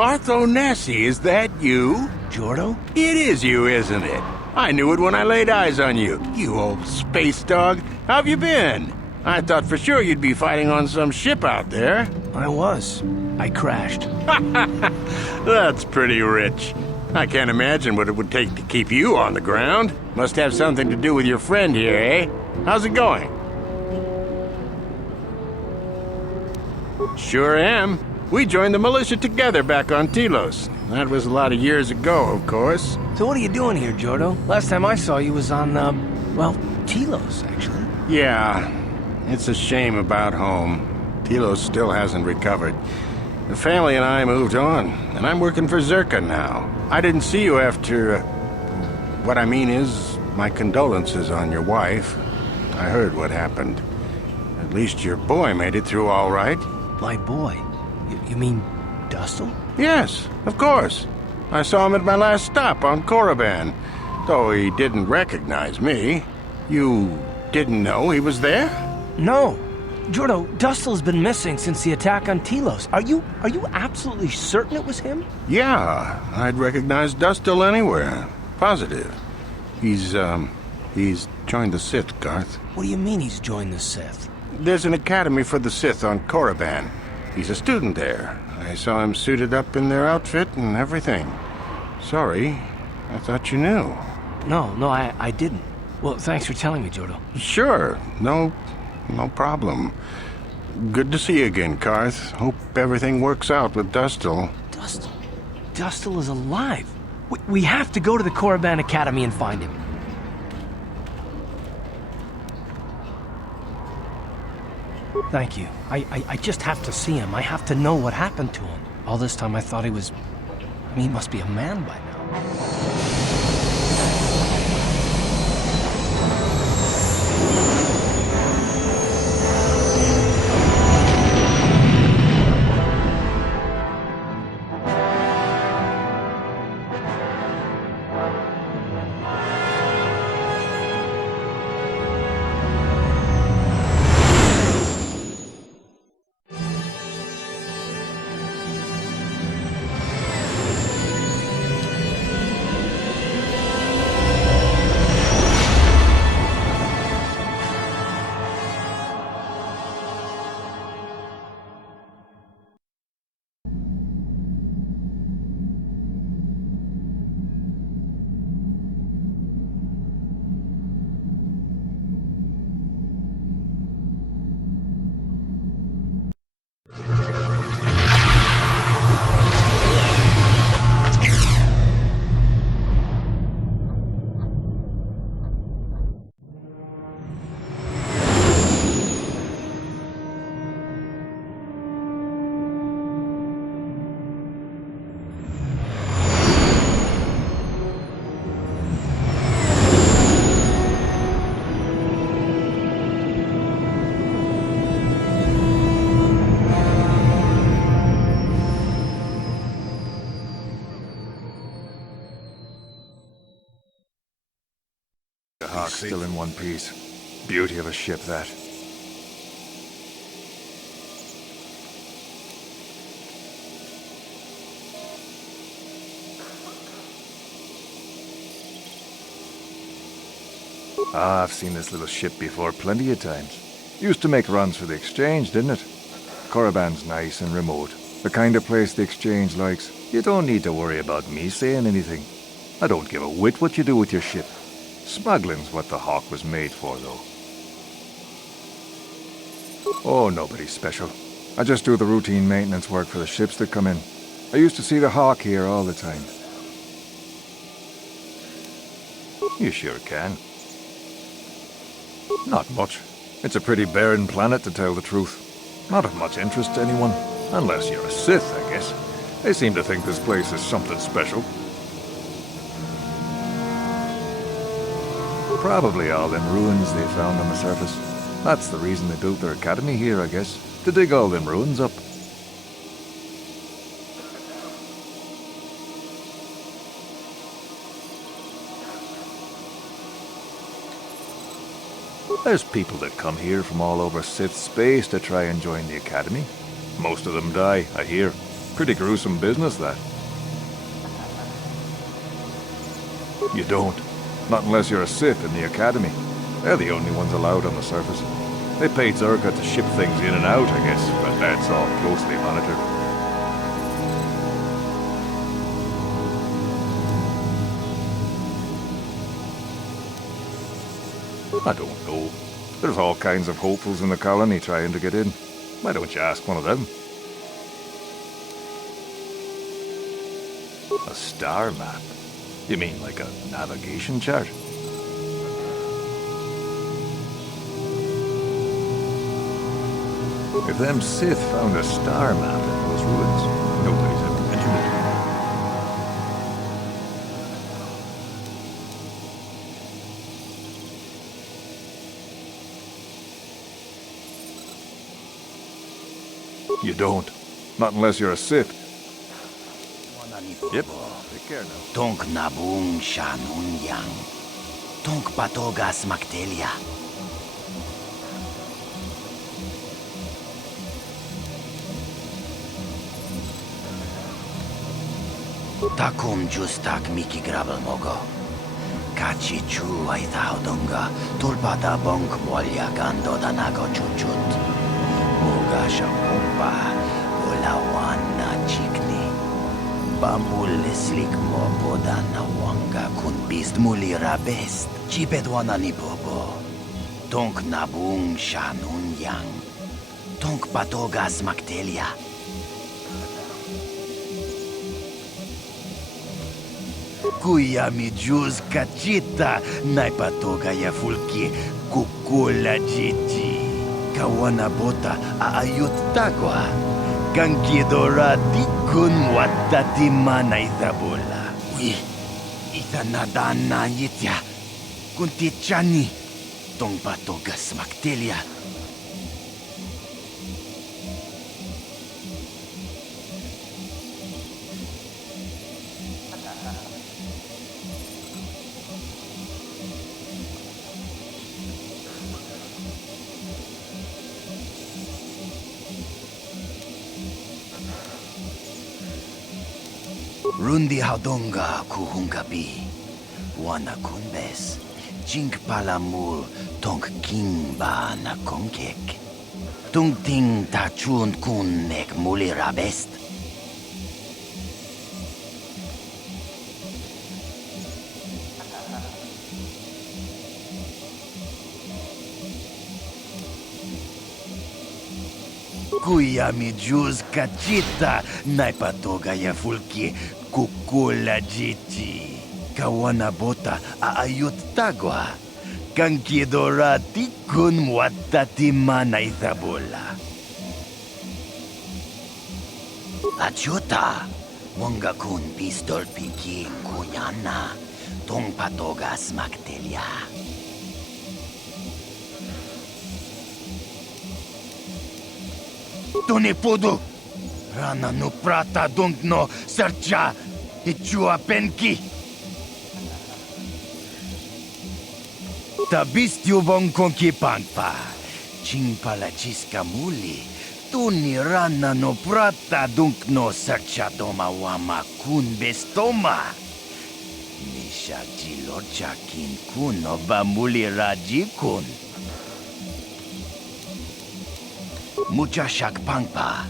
Carth Onesi, is that you? Jordo? It is you, isn't it? I knew it when I laid eyes on you. You old space dog. How've you been? I thought for sure you'd be fighting on some ship out there. I was. I crashed. That's pretty rich. I can't imagine what it would take to keep you on the ground. Must have something to do with your friend here, eh? How's it going? Sure am. We joined the militia together back on Telos. That was a lot of years ago, of course. So what are you doing here, Jordo? Last time I saw you was on, well, Telos, actually. Yeah, it's a shame about home. Telos still hasn't recovered. The family and I moved on, and I'm working for Zerka now. I didn't see you after... what I mean is, my condolences on your wife. I heard what happened. At least your boy made it through all right. My boy? You mean Dustle? Yes, of course. I saw him at my last stop on Korriban, though he didn't recognize me. You didn't know he was there? No. Jordo, Dustle's been missing since the attack on Telos. Are you absolutely certain it was him? Yeah, I'd recognize Dustle anywhere. Positive. He's joined the Sith, Garth. What do you mean he's joined the Sith? There's an academy for the Sith on Korriban. He's a student there. I saw him suited up in their outfit and everything. Sorry, I thought you knew. No, I didn't. Well, thanks for telling me, Jordo. Sure, no problem. Good to see you again, Carth. Hope everything works out with Dustle. Dustle? Dustle is alive. We have to go to the Korriban Academy and find him. Thank you. I just have to see him. I have to know what happened to him. All this time I thought he was... I mean, he must be a man by now. The Hawk's still in one piece. Beauty of a ship, that. Ah, I've seen this little ship before plenty of times. Used to make runs for the exchange, didn't it? Korriban's nice and remote. The kind of place the exchange likes. You don't need to worry about me saying anything. I don't give a whit what you do with your ship. Smuggling's what the Hawk was made for, though. Oh, nobody special. I just do the routine maintenance work for the ships that come in. I used to see the Hawk here all the time. You sure can. Not much. It's a pretty barren planet, to tell the truth. Not of much interest to anyone. Unless you're a Sith, I guess. They seem to think this place is something special. Probably all them ruins they found on the surface. That's the reason they built their academy here, I guess. To dig all them ruins up. There's people that come here from all over Sith space to try and join the academy. Most of them die, I hear. Pretty gruesome business, that. You don't. Not unless you're a Sith in the Academy. They're the only ones allowed on the surface. They paid Zerka to ship things in and out, I guess, but that's all closely monitored. I don't know. There's all kinds of hopefuls in the colony trying to get in. Why don't you ask one of them? A star map? You mean like a navigation chart? If them Sith found a star map in those ruins, nobody's ever mentioned it. You don't. Not unless you're a Sith. Yep. Take care now. Tonk nabung shanun yang. Tonk patogas maktelia. Takum justak miki grabel mogo. Kachi chu ay taudonga. Tulpada bonk molya gando danago chuchut. Moga shakumpa. Ulawan na chikni. Bamul slik mo poda na wanga kun bist mulira best. Chipedwana ni bobo. Tonk nabung shanun yang. Tonk patogas maktelia. Kuya mi juz kachita, naipatoga ya fulki, kukula jiji. Kawana bota aayut tagwa. Kankidora dikun watati mana ithabola. Ui, itanadana yitya. Kunti chani, tong patoga smaktelia. Rundi haudonga kuhungabi. Wana kunbes. Jink palamul tonk kimba na konkek. Tung ting tachun kun nek mulirabest. Kuya mi juz kachita, naipatoga ya fulki, kukula jiti. Kawana bota aayut tagwa. Kankidora tikun watati mana ithabola. Achuta, wanga kun pistol piki kunyana, tong patoga smaktelia. Tone podo. Rana no prata don't no sercha. Ichua penki. Tabistio bon konki pangpa. Chingpa la chiska muli. Tuni rana no prata dunk no sercha doma wama kun bestoma. Nisha jilocha kin kun no bamuli raji kun. Mucha shak pangpa.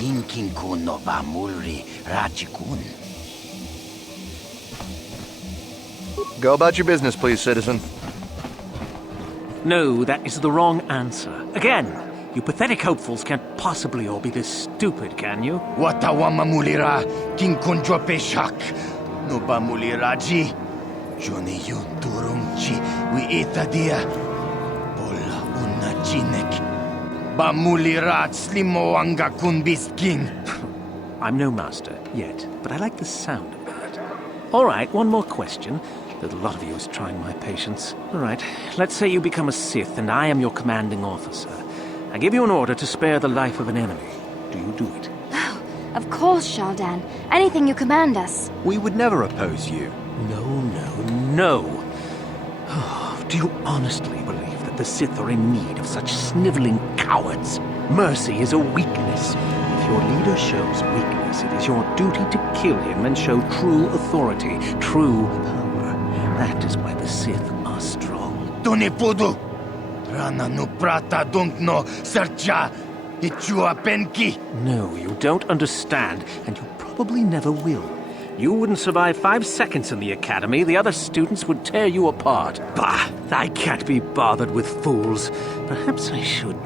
Inkin kun no bamulri rajikun. Go about your business, please, citizen. No, that is the wrong answer. Again, you pathetic hopefuls can't possibly all be this stupid, can you? Watawama mulira kin kun jope shak. No bamuliraji. Joni yun turungchi wi itadia. Bola una jinek. Bamulirat slimoanga kun biskin. I'm no master, yet, but I like the sound of that. All right, one more question. That a lot of you is trying my patience. All right, let's say you become a Sith and I am your commanding officer. I give you an order to spare the life of an enemy. Do you do it? Oh, of course, Shaldan. Anything you command us. We would never oppose you. No. Do you honestly believe that the Sith are in need of such sniveling cowards? Mercy is a weakness. If If your leader shows weakness, it is your duty to kill him and show true authority, true power. That is why the Sith are strong. Tonipudu! Rana no prata dunkno sercha ichua penki. No, you don't understand, and you probably never will. You wouldn't survive 5 seconds in the academy. The other students would tear you apart. Bah! I can't be bothered with fools. Perhaps I should...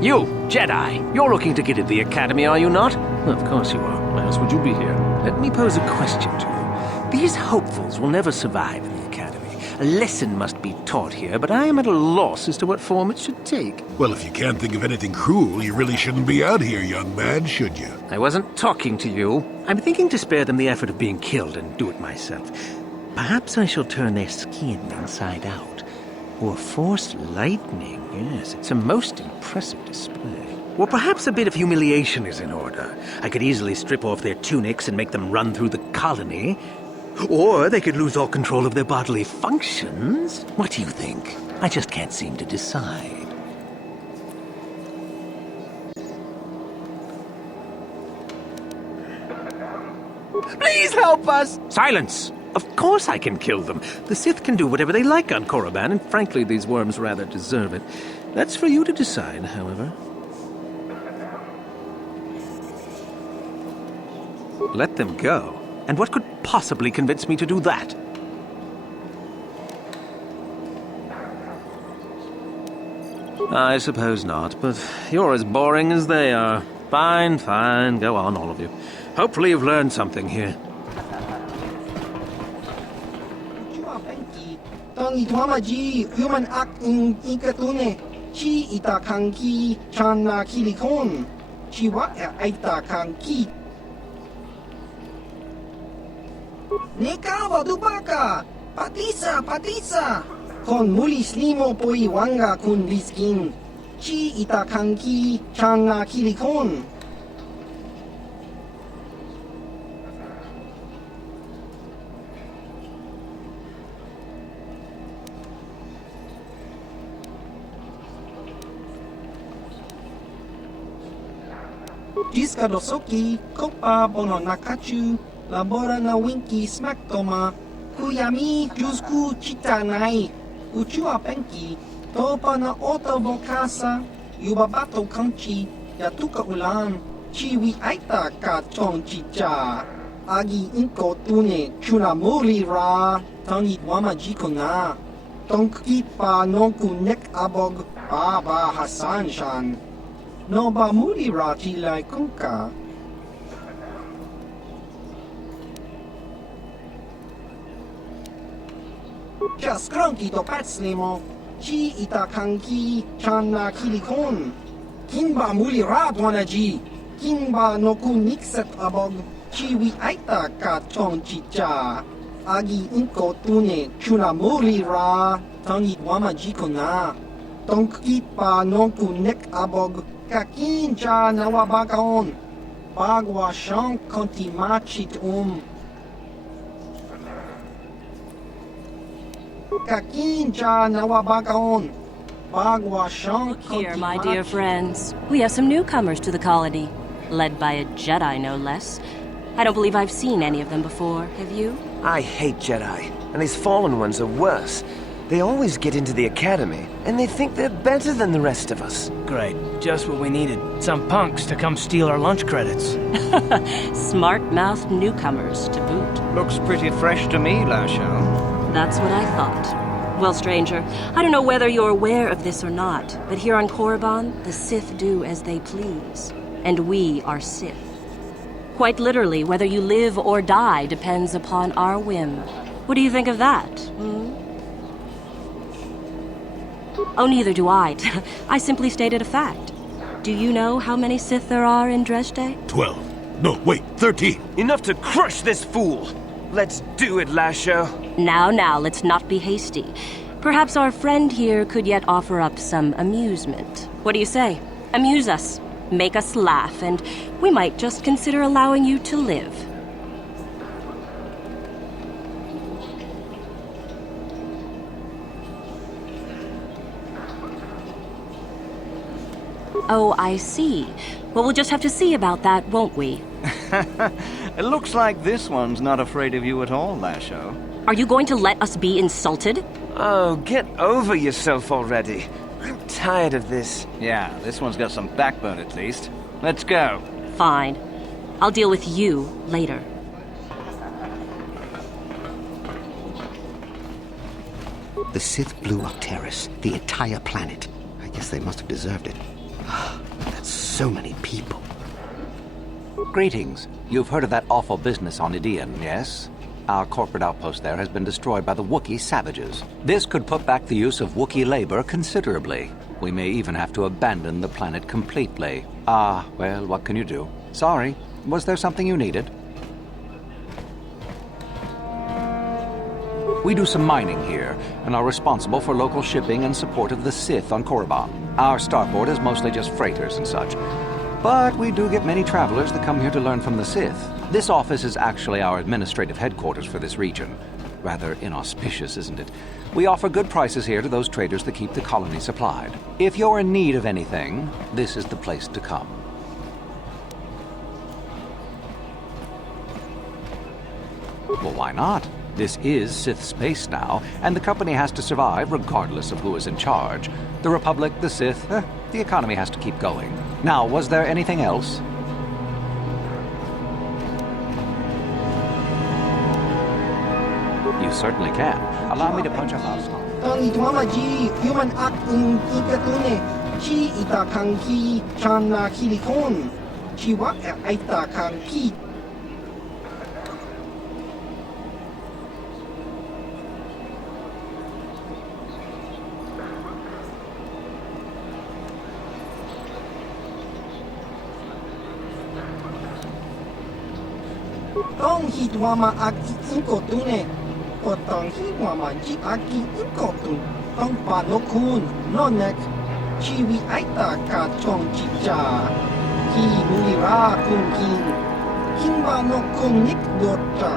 You, Jedi! You're looking to get into the academy, are you not? Well, of course you are. Why else would you be here? Let me pose a question to you. These hopefuls will never survive in the academy. A lesson must be taught here, but I am at a loss as to what form it should take. Well, if you can't think of anything cruel, you really shouldn't be out here, young man, should you? I wasn't talking to you. I'm thinking to spare them the effort of being killed and do it myself. Perhaps I shall turn their skin inside out. Or force lightning. Yes, it's a most impressive display. Or perhaps a bit of humiliation is in order. I could easily strip off their tunics and make them run through the colony. Or they could lose all control of their bodily functions. What do you think? I just can't seem to decide. Please help us! Silence! Of course I can kill them. The Sith can do whatever they like on Korriban, and frankly, these worms rather deserve it. That's for you to decide, however. Let them go? And what could possibly convince me to do that? I suppose not, but you're as boring as they are. Fine, fine, go on, all of you. Hopefully you've learned something here. Tangi tuamaji human act in ikatune. Chi ita kanki chana kilikon. Chi wa aita kanki. Nekawa dubaka. Patisa, patisa. Kon mulis limo poi wanga kun liskin. Chi ita kanki chana kilikon. Jiska dosoki, kopa bono nakachu, labora na winki smaktoma, kuyami jusku chitanai, uchua penki, topa na ota vokasa, yubabato kanchi, yatuka ulan, chiwi aita ka chong chicha, agi inko tune, chuna muli ra, tangi wama jiko na, tonki pa nonku nek abog, ba Hasan shan. No ba muli rati lai kunka. Just cranky to patslimo. Chi ita kanki chana kilikon. Kinba muli rat wanaji. Kinba no kun nikset abog. Chi wi aita ka chong chicha. Agi inko tune chuna muli ra. Tangi wama jiko na. Tonki pa no kun nek abog. Kakinja nawabagaon. Bagwa shank konti machit Kakinja nawabagaon. Bagwa shank Here, my dear friends. We have some newcomers to the colony. Led by a Jedi, no less. I don't believe I've seen any of them before. Have you? I hate Jedi, and these fallen ones are worse. They always get into the academy, and they think they're better than the rest of us. Great. Just what we needed. Some punks to come steal our lunch credits. Smart-mouthed newcomers to boot. Looks pretty fresh to me, Lashao. That's what I thought. Well, stranger, I don't know whether you're aware of this or not, but here on Korriban, the Sith do as they please. And we are Sith. Quite literally, whether you live or die depends upon our whim. What do you think of that, Oh, neither do I. I simply stated a fact. Do you know how many Sith there are in Dresde? 12. No, wait, 13. Enough to crush this fool! Let's do it, Lasho. Now, let's not be hasty. Perhaps our friend here could yet offer up some amusement. What do you say? Amuse us, make us laugh, and we might just consider allowing you to live. Oh, I see. Well, we'll just have to see about that, won't we? It looks like this one's not afraid of you at all, Lasho. Are you going to let us be insulted? Oh, get over yourself already. I'm tired of this. Yeah, this one's got some backbone at least. Let's go. Fine. I'll deal with you later. The Sith blew up Terrace, the entire planet. I guess they must have deserved it. That's so many people. Greetings. You've heard of that awful business on Idian, yes? Our corporate outpost there has been destroyed by the Wookiee savages. This could put back the use of Wookiee labor considerably. We may even have to abandon the planet completely. Well, what can you do? Sorry. Was there something you needed? We do some mining here, and are responsible for local shipping and support of the Sith on Korriban. Our starport is mostly just freighters and such. But we do get many travelers that come here to learn from the Sith. This office is actually our administrative headquarters for this region. Rather inauspicious, isn't it? We offer good prices here to those traders that keep the colony supplied. If you're in need of anything, this is the place to come. Well, why not? This is Sith space now, and the company has to survive regardless of who is in charge. The Republic, the Sith, the economy has to keep going. Now, was there anything else? You certainly can. Allow me to punch up our song. Tangit mamaji, human act in ikatune. Chi ita kanki, chana kilikon. Chi wak aita kanki. Tong hit wama aki inkotune. Potong hit wama ji aki inkotun. Tong panokun, nonek. Chiwi aita ka chong chicha. Ki mulira kun kin. Kinba nokun nik dota.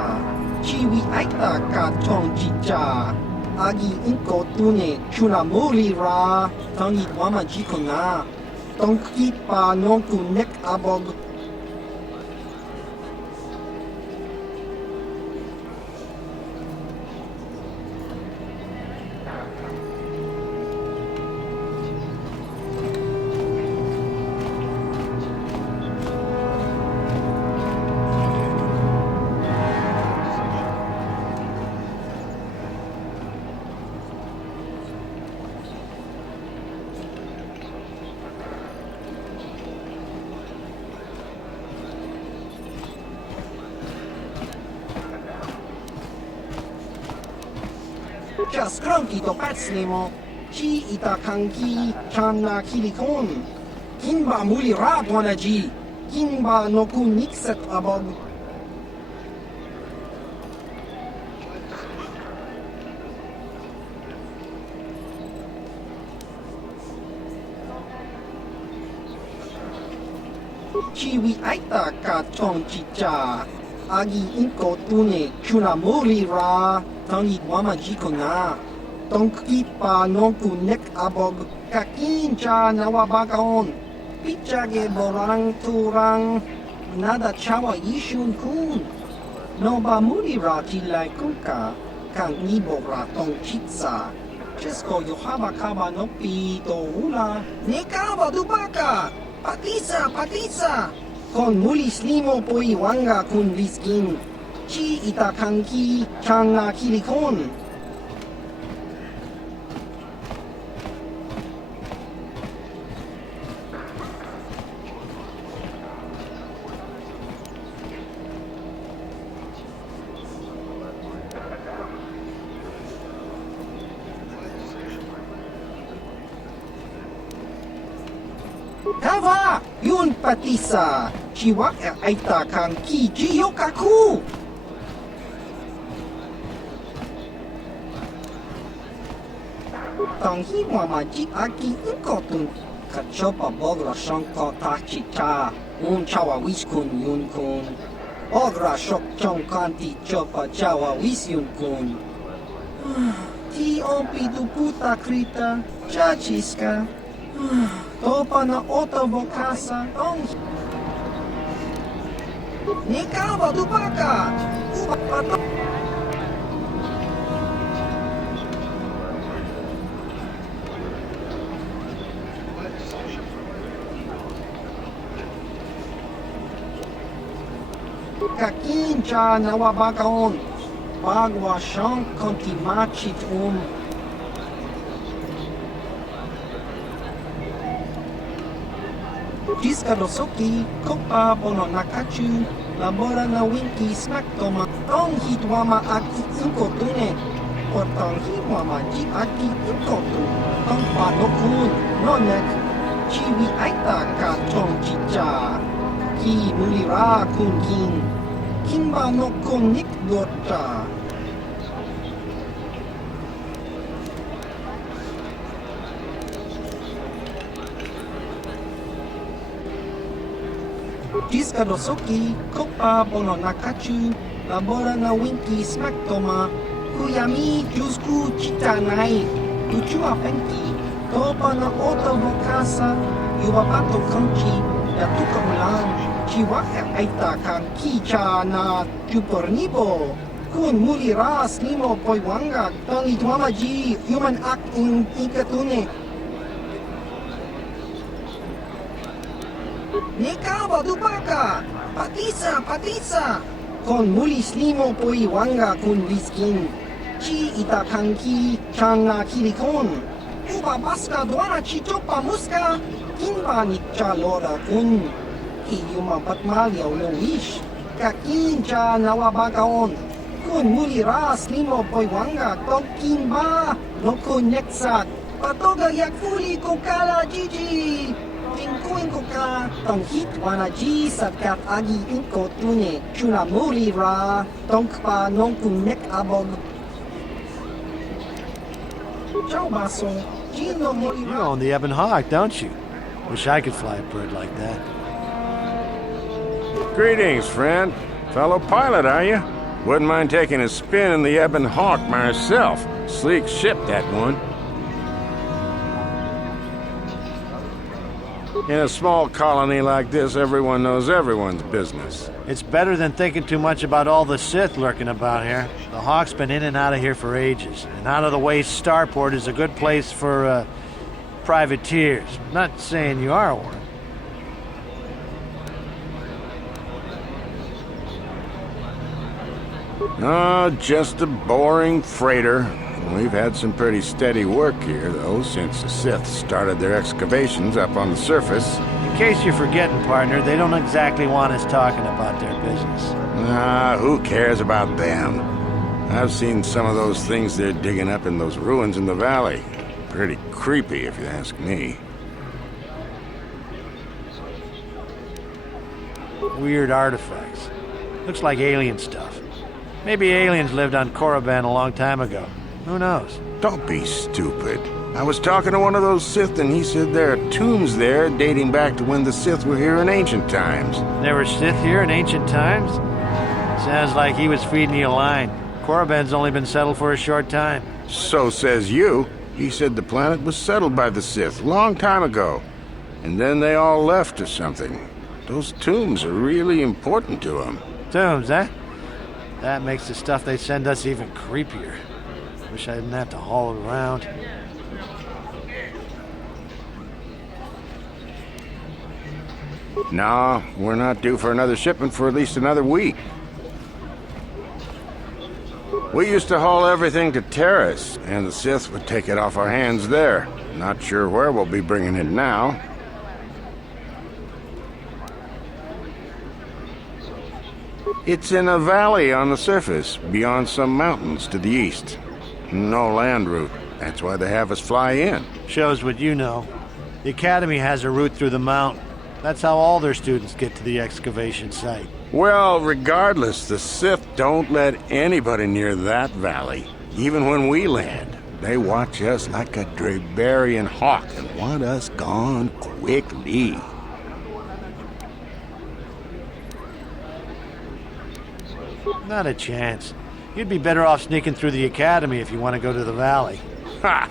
Chiwi aita ka chong chicha. Agi inkotune chuna mulira. Tong hit wama ji kona. Tong hit pa nokun nek abog. Just cranky to patslimo. Chi ita kanki chana kilikon. Kinba muli rat wanaji. Kinba nokun nikset abog. Chiwi aita ka chong chicha. Agi inko tune chuna muli ra. Tangit wama jikona. Tongki pa nonku nek abog. Kakincha nawabakaon. Pichage borang turang. Nada chawa ishun kun. Noba muli ra tilai kunka. Kang nibo ra tong chitsa. Chesko yohaba kaba nopi to ula. Nekaba dubaka. Patisa, patisa. Kon muli slimo poi wanga kun liskin. Chi ita kanki changa kilikon. Kava! Yun patisa! Chiwak aita kanki jiyokaku! Tanghi wamaji aki inkotun. Kachopa bogra shonko tachicha. Chawa wiskun yun kun. Ogra shok chong kanti chopa chawa wis yun kun. Ti ompi du puta krita. Chachiska. Topa na otobokasa tong Nikawa dupaka! Upapato! Kakincha nawabakaon. Bagwa siyang kontimachit Jiskadosoki, kopa bono nakachu, labora na winki smaktoma, tong hitwama aki inkotune, portong hiwama ji aki inkotu, tong panokun, nonek, chiwi aita ka tong chicha, ki mulira kun kin, kinba no konik dorta. Jiskadosoki, kopa bono nakachu, labora na winki smaktoma, kuyami jusku chitanai, uchua penki, topa na otobokasa, yuwapato kanchi, datuka ulan, chiwaka aita kan kicha na chupornibo, kun mulira slimo poiwanga, tangi tuamaji, human act in ikatune. Nikawa dupaka! Patisa! Kon mulis limo poi wanga kun liskin. Chi itakanki chang na kilikon. Uba baska duana chi chopa muska. Kinba nikcha lora kun. Iyuma patmalyaw no wish. Kakincha nawabakaon. Kun muli ras limo poi wanga tog kinba. No kun neksat. Patoga yakfuli kokala jiji. Tingkuin ko ka, tong hitwana ji sa kat agi inko tune, chuna muri ra, tong pa nong kunek abog. Ciao baso, Gino muri You ra. own the Ebon Hawk, don't you? Wish I could fly a bird like that. Greetings, friend. Fellow pilot, are you? Wouldn't mind taking a spin in the Ebon Hawk myself. Sleek ship, that one. In a small colony like this, everyone knows everyone's business. It's better than thinking too much about all the Sith lurking about here. The Hawk's been in and out of here for ages, and out-of-the-way starport is a good place for, privateers. Not saying you are one. Oh, just a boring freighter. We've had some pretty steady work here, though, since the Sith started their excavations up on the surface. In case you're forgetting, partner, they don't exactly want us talking about their business. Ah, who cares about them? I've seen some of those things they're digging up in those ruins in the valley. Pretty creepy, if you ask me. Weird artifacts. Looks like alien stuff. Maybe aliens lived on Korriban a long time ago. Who knows? Don't be stupid. I was talking to one of those Sith and he said there are tombs there dating back to when the Sith were here in ancient times. There were Sith here in ancient times? Sounds like he was feeding you a line. Korriban's only been settled for a short time. So says you. He said the planet was settled by the Sith long time ago. And then they all left or something. Those tombs are really important to them. Tombs, eh? That makes the stuff they send us even creepier. Wish I didn't have to haul it around. No, we're not due for another shipment for at least another week. We used to haul everything to Terrace, and the Sith would take it off our hands there. Not sure where we'll be bringing it now. It's in a valley on the surface, beyond some mountains to the east. No land route. That's why they have us fly in. Shows what you know. The Academy has a route through the mountain. That's how all their students get to the excavation site. Well, regardless, the Sith don't let anybody near that valley. Even when we land, they watch us like a Drabarian hawk and want us gone quickly. Not a chance. You'd be better off sneaking through the Academy if you want to go to the valley. Ha!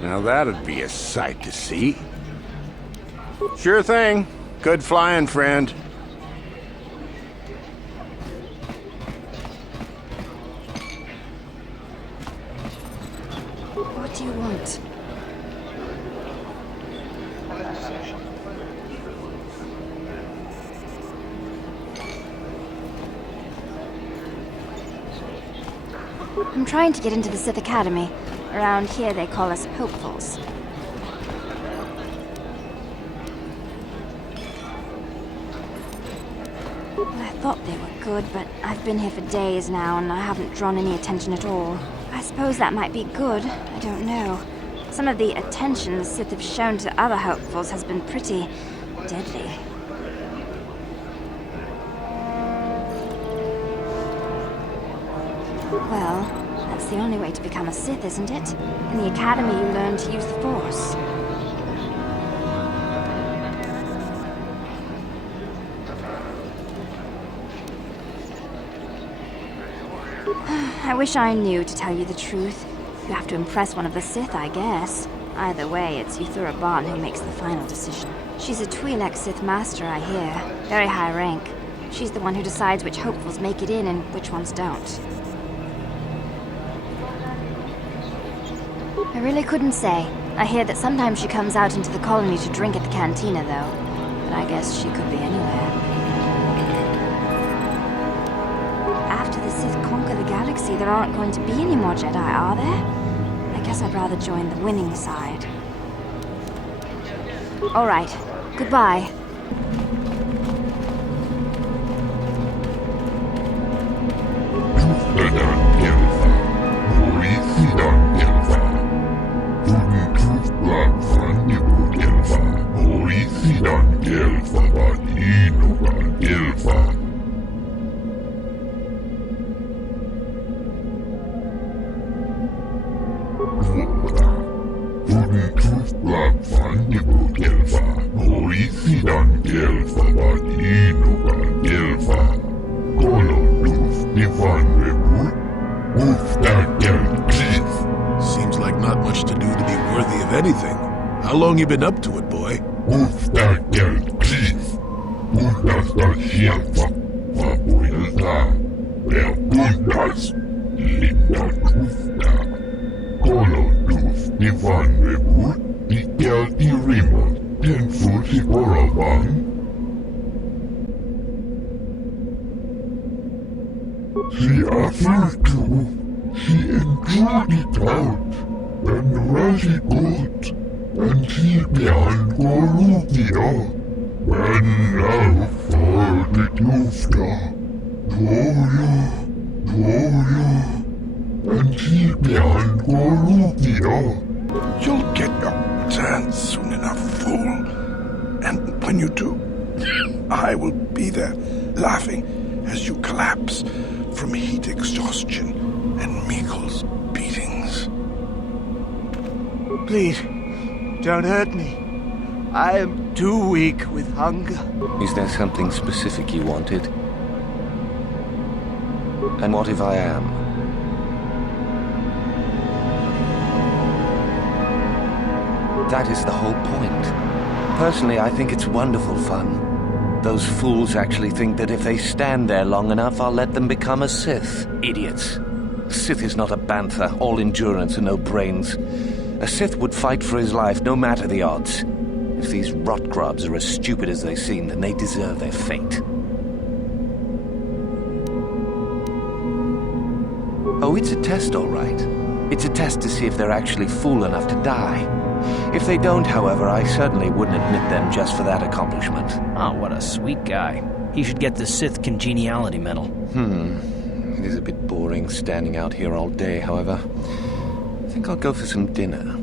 Now that'd be a sight to see. Sure thing. Good flying, friend. What do you want? I'm trying to get into the Sith Academy. Around here they call us hopefuls. I thought they were good, but I've been here for days now and I haven't drawn any attention at all. I suppose that might be good. I don't know. Some of the attention the Sith have shown to other hopefuls has been pretty deadly. Well, that's the only way to become a Sith, isn't it? In the Academy you learn to use the Force. I wish I knew, to tell you the truth. You have to impress one of the Sith, I guess. Either way, it's Korriban who makes the final decision. She's a Twi'lek Sith Master, I hear. Very high rank. She's the one who decides which hopefuls make it in and which ones don't. I really couldn't say. I hear that sometimes she comes out into the colony to drink at the cantina, though. But I guess she could be anywhere. After the Sith conquer the galaxy, there aren't going to be any more Jedi, are there? I guess I'd rather join the winning side. All right. Goodbye. Seems like not much to do to be worthy of anything. How long you been up to it, boy? You'll get your turn soon enough, fool. And when you do, I will be there, laughing as you collapse from heat exhaustion and Mikkel's beatings. Please, don't hurt me. I am too weak with hunger. Is there something specific you wanted? And what if I am? That is the whole point. Personally, I think it's wonderful fun. Those fools actually think that if they stand there long enough, I'll let them become a Sith. Idiots. Sith is not a bantha, all endurance and no brains. A Sith would fight for his life, no matter the odds. If these rot grubs are as stupid as they seem, then they deserve their fate. Oh, it's a test, all right. It's a test to see if they're actually fool enough to die. If they don't, however, I certainly wouldn't admit them just for that accomplishment. Oh, what a sweet guy. He should get the Sith Congeniality Medal. It is a bit boring standing out here all day, however. I think I'll go for some dinner.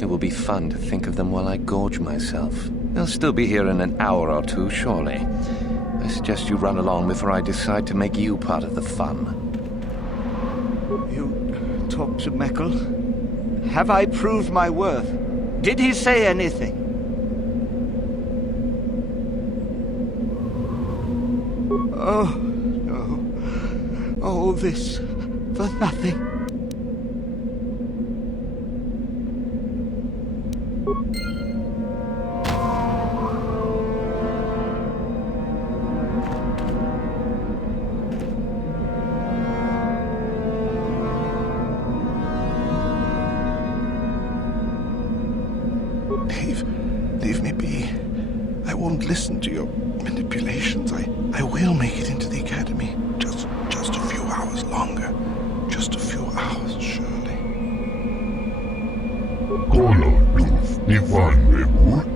It will be fun to think of them while I gorge myself. They'll still be here in an hour or two, surely. I suggest you run along before I decide to make you part of the fun. You talked to Mikkel? Have I proved my worth? Did he say anything? Oh, no. All this for nothing. don't listen to your manipulations, I will make it into the academy. Just a few hours longer. Just a few hours, surely. Kolotus Nivanebut,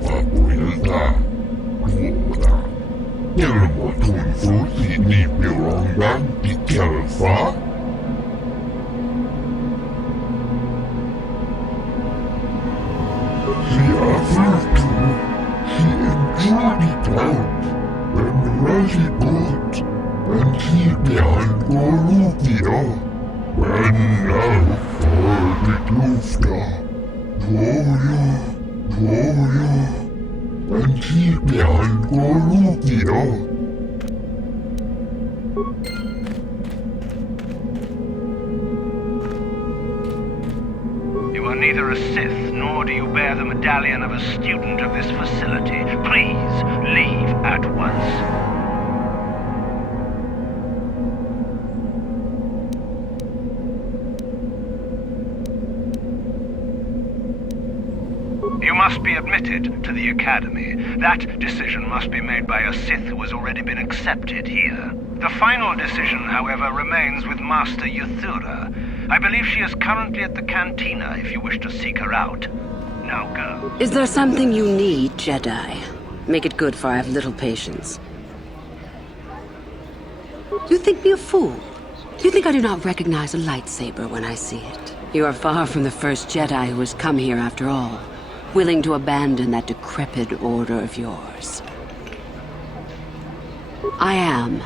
Vapuilta, Tuoda. Jelmo tunsusi nipirongan ikelfa. She aftertu, she enjoyed it out, and really good, and she behind Gorupia, when now for the Lufta, Dworio, and she behind Gorupia. You are neither a Sith, nor do you bear the medallion of a student of this facility. Please, leave at once. You must be admitted to the Academy. That decision must be made by a Sith who has already been accepted here. The final decision, however, remains with Master Yuthura. I believe she is currently at the cantina if you wish to seek her out. Now go. Is there something you need, Jedi? Make it good, for I have little patience. You think me a fool? Do you think I do not recognize a lightsaber when I see it? You are far from the first Jedi who has come here after all, willing to abandon that decrepit order of yours. I am.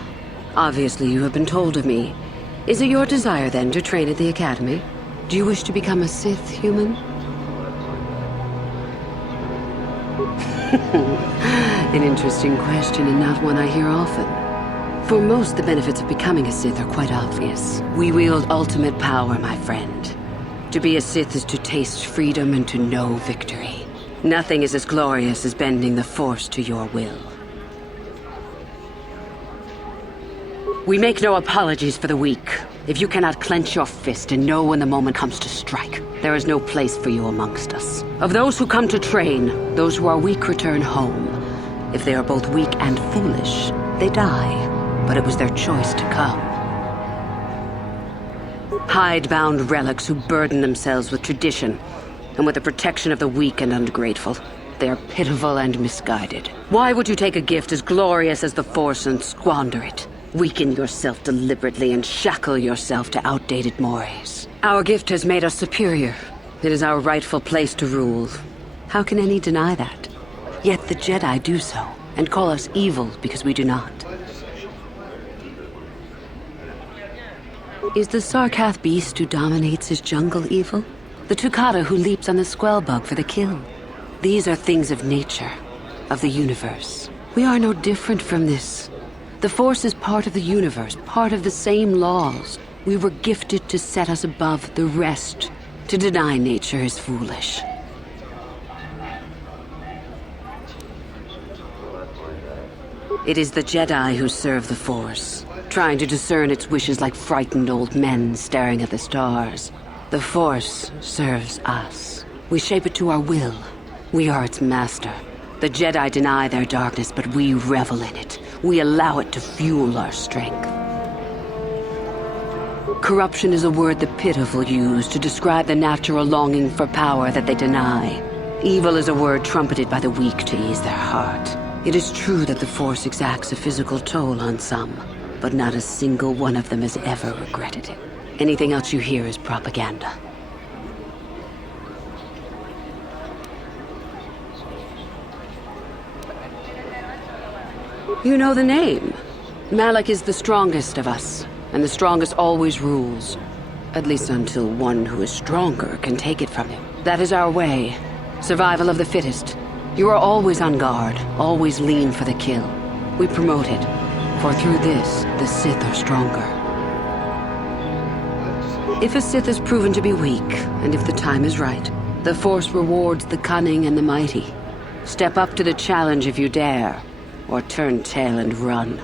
Obviously, you have been told of me. Is it your desire, then, to train at the Academy? Do you wish to become a Sith human? An interesting question, and not one I hear often. For most, the benefits of becoming a Sith are quite obvious. We wield ultimate power, my friend. To be a Sith is to taste freedom and to know victory. Nothing is as glorious as bending the Force to your will. We make no apologies for the weak. If you cannot clench your fist and know when the moment comes to strike, there is no place for you amongst us. Of those who come to train, those who are weak return home. If they are both weak and foolish, they die. But it was their choice to come. Hidebound relics who burden themselves with tradition and with the protection of the weak and ungrateful. They are pitiful and misguided. Why would you take a gift as glorious as the Force and squander it? Weaken yourself deliberately and shackle yourself to outdated mores. Our gift has made us superior. It is our rightful place to rule. How can any deny that? Yet the Jedi do so, and call us evil because we do not. Is the Sarkath beast who dominates his jungle evil? The Tukata who leaps on the Squellbug for the kill? These are things of nature, of the universe. We are no different from this. The Force is part of the universe, part of the same laws. We were gifted to set us above the rest. To deny nature is foolish. It is the Jedi who serve the Force, trying to discern its wishes like frightened old men staring at the stars. The Force serves us. We shape it to our will. We are its master. The Jedi deny their darkness, but we revel in it. We allow it to fuel our strength. Corruption is a word the pitiful use to describe the natural longing for power that they deny. Evil is a word trumpeted by the weak to ease their heart. It is true that the Force exacts a physical toll on some, but not a single one of them has ever regretted it. Anything else you hear is propaganda. You know the name. Malak is the strongest of us, and the strongest always rules. At least until one who is stronger can take it from him. That is our way. Survival of the fittest. You are always on guard, always lean for the kill. We promote it, for through this, the Sith are stronger. If a Sith is proven to be weak, and if the time is right, the Force rewards the cunning and the mighty. Step up to the challenge if you dare, or turn tail and run.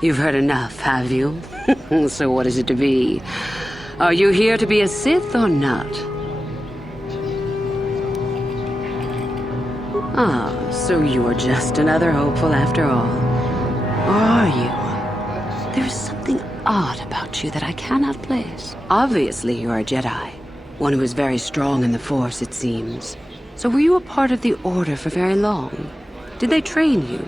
You've heard enough, have you? So what is it to be? Are you here to be a Sith or not? So you're just another hopeful after all. Or are you? There's something odd about you that I cannot place. Obviously, you're a Jedi. One who is very strong in the Force, it seems. So were you a part of the Order for very long? Did they train you?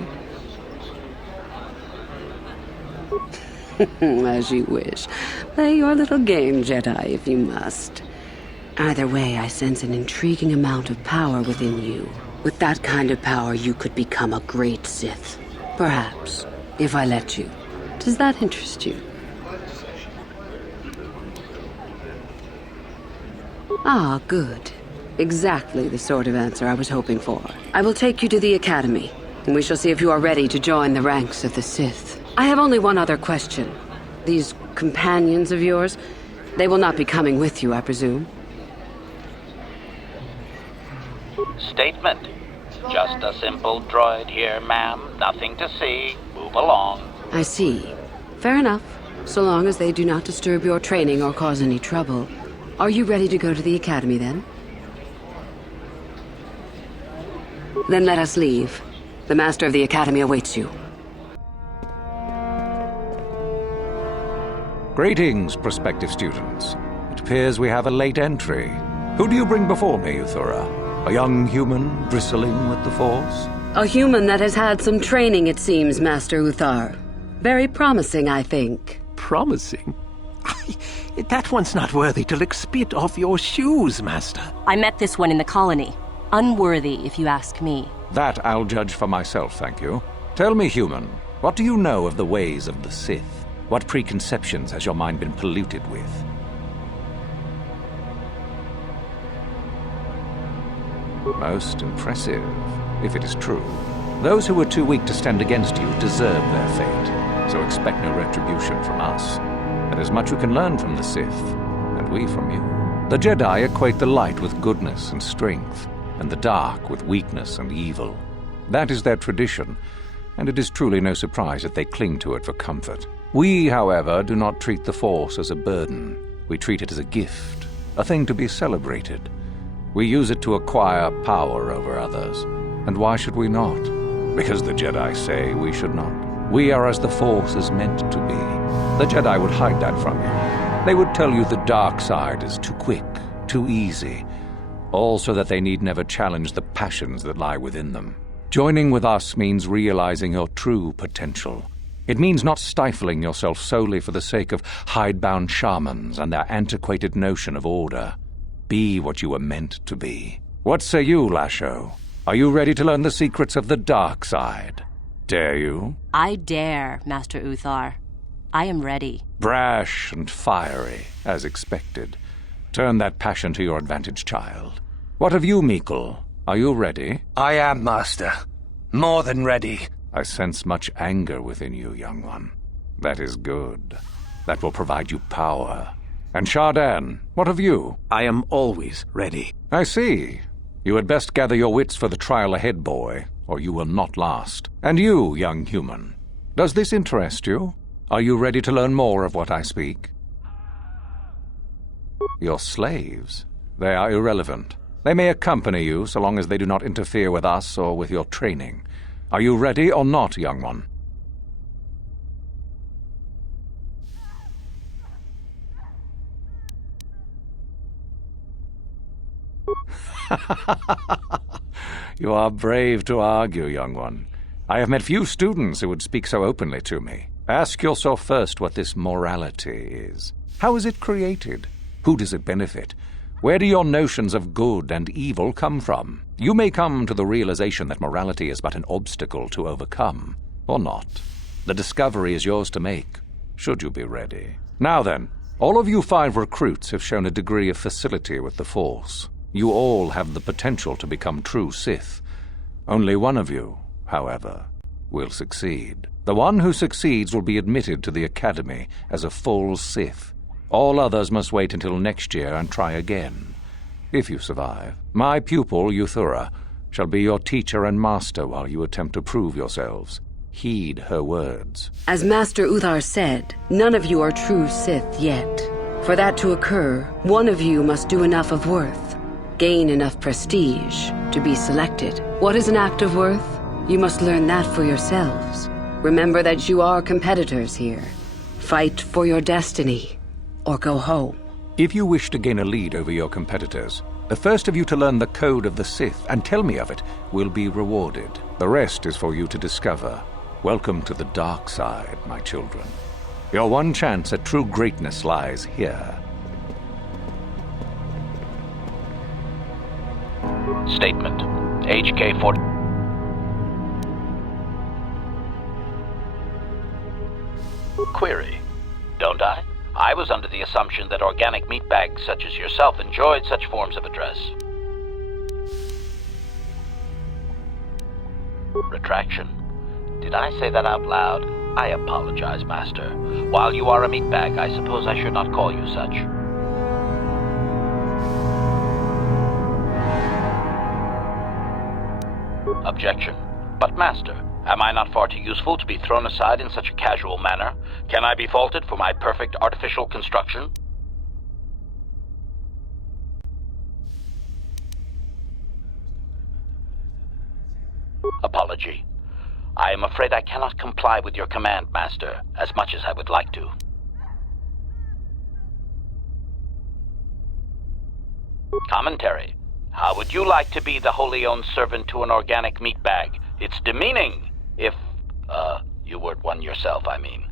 As you wish. Play your little game, Jedi, if you must. Either way, I sense an intriguing amount of power within you. With that kind of power, you could become a great Sith. Perhaps, if I let you. Does that interest you? Ah, good. Exactly the sort of answer I was hoping for. I will take you to the Academy, and we shall see if you are ready to join the ranks of the Sith. I have only one other question. These companions of yours, they will not be coming with you, I presume? Statement. Just a simple droid here, ma'am. Nothing to see. Move along. I see. Fair enough, so long as they do not disturb your training or cause any trouble. Are you ready to go to the Academy, then? Then let us leave. The Master of the Academy awaits you. Greetings, prospective students. It appears we have a late entry. Who do you bring before me, Uthura? A young human bristling with the Force? A human that has had some training, it seems, Master Uthar. Very promising, I think. Promising? That one's not worthy to lick spit off your shoes, Master. I met this one in the colony. Unworthy, if you ask me. That I'll judge for myself, thank you. Tell me, human, what do you know of the ways of the Sith? What preconceptions has your mind been polluted with? Most impressive, if it is true. Those who were too weak to stand against you deserve their fate, so expect no retribution from us. There is much you can learn from the Sith, and we from you. The Jedi equate the light with goodness and strength, and the dark with weakness and evil. That is their tradition, and it is truly no surprise that they cling to it for comfort. We, however, do not treat the Force as a burden. We treat it as a gift, a thing to be celebrated. We use it to acquire power over others. And why should we not? Because the Jedi say we should not. We are as the Force is meant to be. The Jedi would hide that from you. They would tell you the dark side is too quick, too easy, all so that they need never challenge the passions that lie within them. Joining with us means realizing your true potential. It means not stifling yourself solely for the sake of hidebound shamans and their antiquated notion of order. Be what you were meant to be. What say you, Lasho? Are you ready to learn the secrets of the dark side? Dare you? I dare, Master Uthar. I am ready. Brash and fiery, as expected. Turn that passion to your advantage, child. What of you, Meekle? Are you ready? I am, Master. More than ready. I sense much anger within you, young one. That is good. That will provide you power. And Shardan, what of you? I am always ready. I see. You had best gather your wits for the trial ahead, boy, or you will not last. And you, young human, does this interest you? Are you ready to learn more of what I speak? Your slaves? They are irrelevant. They may accompany you so long as they do not interfere with us or with your training. Are you ready or not, young one? You are brave to argue, young one. I have met few students who would speak so openly to me. Ask yourself first what this morality is. How is it created? Who does it benefit? Where do your notions of good and evil come from? You may come to the realization that morality is but an obstacle to overcome, or not. The discovery is yours to make, should you be ready. Now then, all of you 5 recruits have shown a degree of facility with the Force. You all have the potential to become true Sith. Only one of you, however, will succeed. The one who succeeds will be admitted to the Academy as a full Sith. All others must wait until next year and try again, if you survive. My pupil, Uthura, shall be your teacher and master while you attempt to prove yourselves. Heed her words. As Master Uthar said, none of you are true Sith yet. For that to occur, one of you must do enough of worth. gain enough prestige to be selected. What is an act of worth? You must learn that for yourselves. Remember that you are competitors here. Fight for your destiny, or go home. If you wish to gain a lead over your competitors, the first of you to learn the code of the Sith and tell me of it will be rewarded. The rest is for you to discover. Welcome to the dark side, my children. Your one chance at true greatness lies here. Statement. HK-40. Query. Don't I? I was under the assumption that organic meatbags such as yourself enjoyed such forms of address. Retraction. Did I say that out loud? I apologize, Master. While you are a meatbag, I suppose I should not call you such. Objection. But, Master, am I not far too useful to be thrown aside in such a casual manner? Can I be faulted for my perfect artificial construction? Apology. I am afraid I cannot comply with your command, Master, as much as I would like to. Commentary. How would you like to be the wholly owned servant to an organic meatbag? It's demeaning, if, you weren't one yourself, I mean.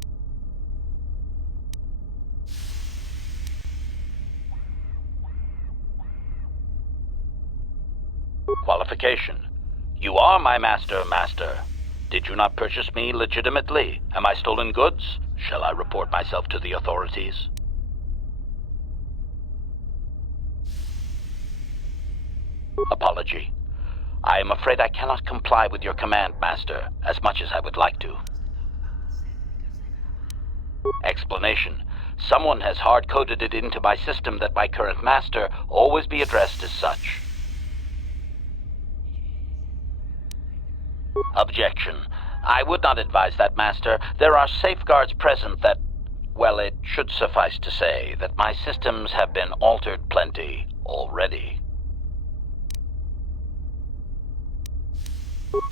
Qualification. You are my master, Master. Did you not purchase me legitimately? Am I stolen goods? Shall I report myself to the authorities? Apology. I am afraid I cannot comply with your command, Master, as much as I would like to. Explanation. Someone has hard-coded it into my system that my current master always be addressed as such. Objection. I would not advise that, Master. There are safeguards present that... Well, it should suffice to say that my systems have been altered plenty already.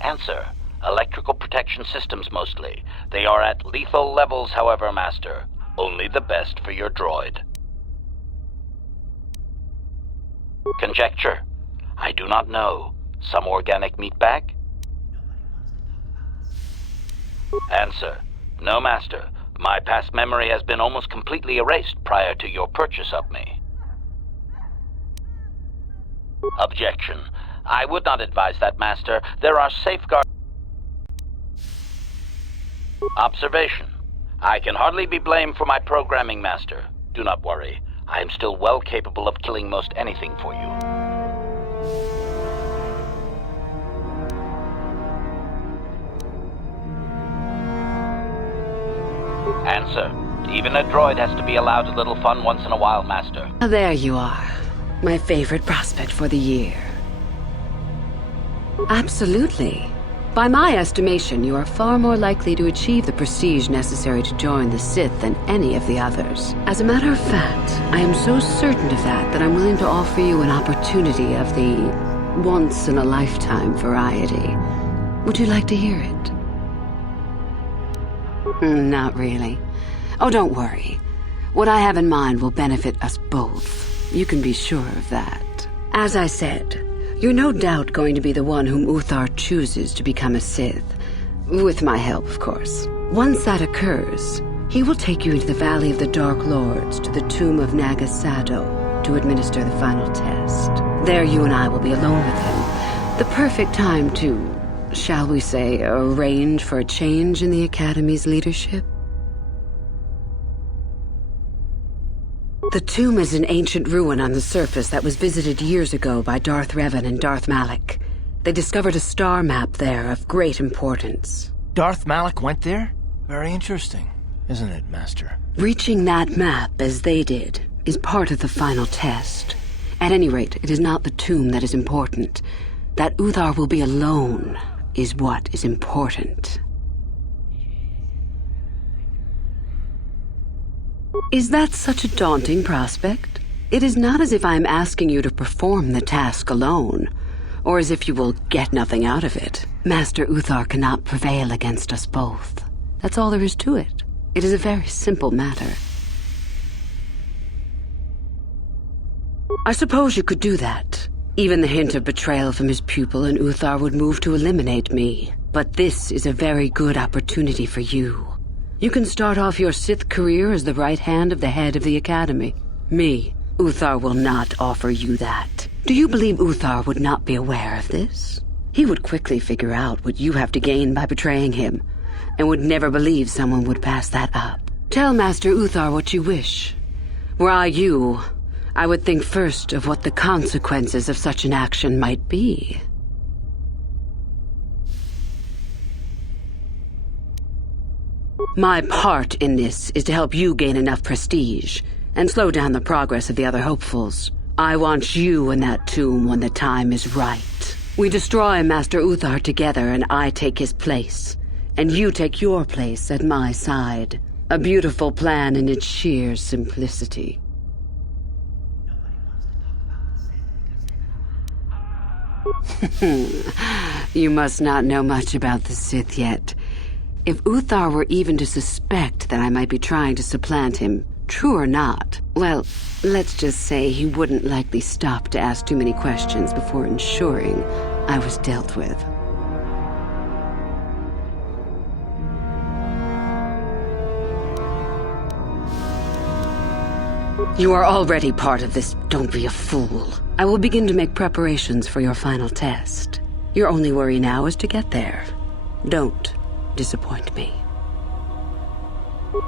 Answer. Electrical protection systems mostly. They are at lethal levels, however, Master. Only the best for your droid. Conjecture. I do not know. Some organic meatbag? Answer. No, Master. My past memory has been almost completely erased prior to your purchase of me. Objection. I would not advise that, Master. There are safeguards. Observation. I can hardly be blamed for my programming, Master. Do not worry. I am still well capable of killing most anything for you. Answer. Even a droid has to be allowed a little fun once in a while, Master. There you are. My favorite prospect for the year. Absolutely. By my estimation, you are far more likely to achieve the prestige necessary to join the Sith than any of the others. As a matter of fact, I am so certain of that I'm willing to offer you an opportunity of the once-in-a-lifetime variety. Would you like to hear it? Not really. Oh, don't worry. What I have in mind will benefit us both. You can be sure of that. As I said, you're no doubt going to be the one whom Uthar chooses to become a Sith. With my help, of course. Once that occurs, he will take you into the Valley of the Dark Lords to the tomb of Nagasado to administer the final test. There you and I will be alone with him. The perfect time to, shall we say, arrange for a change in the Academy's leadership. The tomb is an ancient ruin on the surface that was visited years ago by Darth Revan and Darth Malak. They discovered a star map there of great importance. Darth Malak went there? Very interesting, isn't it, Master? Reaching that map, as they did, is part of the final test. At any rate, it is not the tomb that is important. That Uthar will be alone is what is important. Is that such a daunting prospect? It is not as if I am asking you to perform the task alone, or as if you will get nothing out of it. Master Uthar cannot prevail against us both. That's all there is to it. It is a very simple matter. I suppose you could do that. Even the hint of betrayal from his pupil and Uthar would move to eliminate me. But this is a very good opportunity for you. You can start off your Sith career as the right hand of the head of the Academy. Me, Uthar will not offer you that. Do you believe Uthar would not be aware of this? He would quickly figure out what you have to gain by betraying him, and would never believe someone would pass that up. Tell Master Uthar what you wish. Were I you, I would think first of what the consequences of such an action might be. My part in this is to help you gain enough prestige and slow down the progress of the other hopefuls. I want you in that tomb when the time is right. We destroy Master Uthar together and I take his place, and you take your place at my side. A beautiful plan in its sheer simplicity. You must not know much about the Sith yet. If Uthar were even to suspect that I might be trying to supplant him, true or not, well, let's just say he wouldn't likely stop to ask too many questions before ensuring I was dealt with. You are already part of this. Don't be a fool. I will begin to make preparations for your final test. Your only worry now is to get there. Don't disappoint me.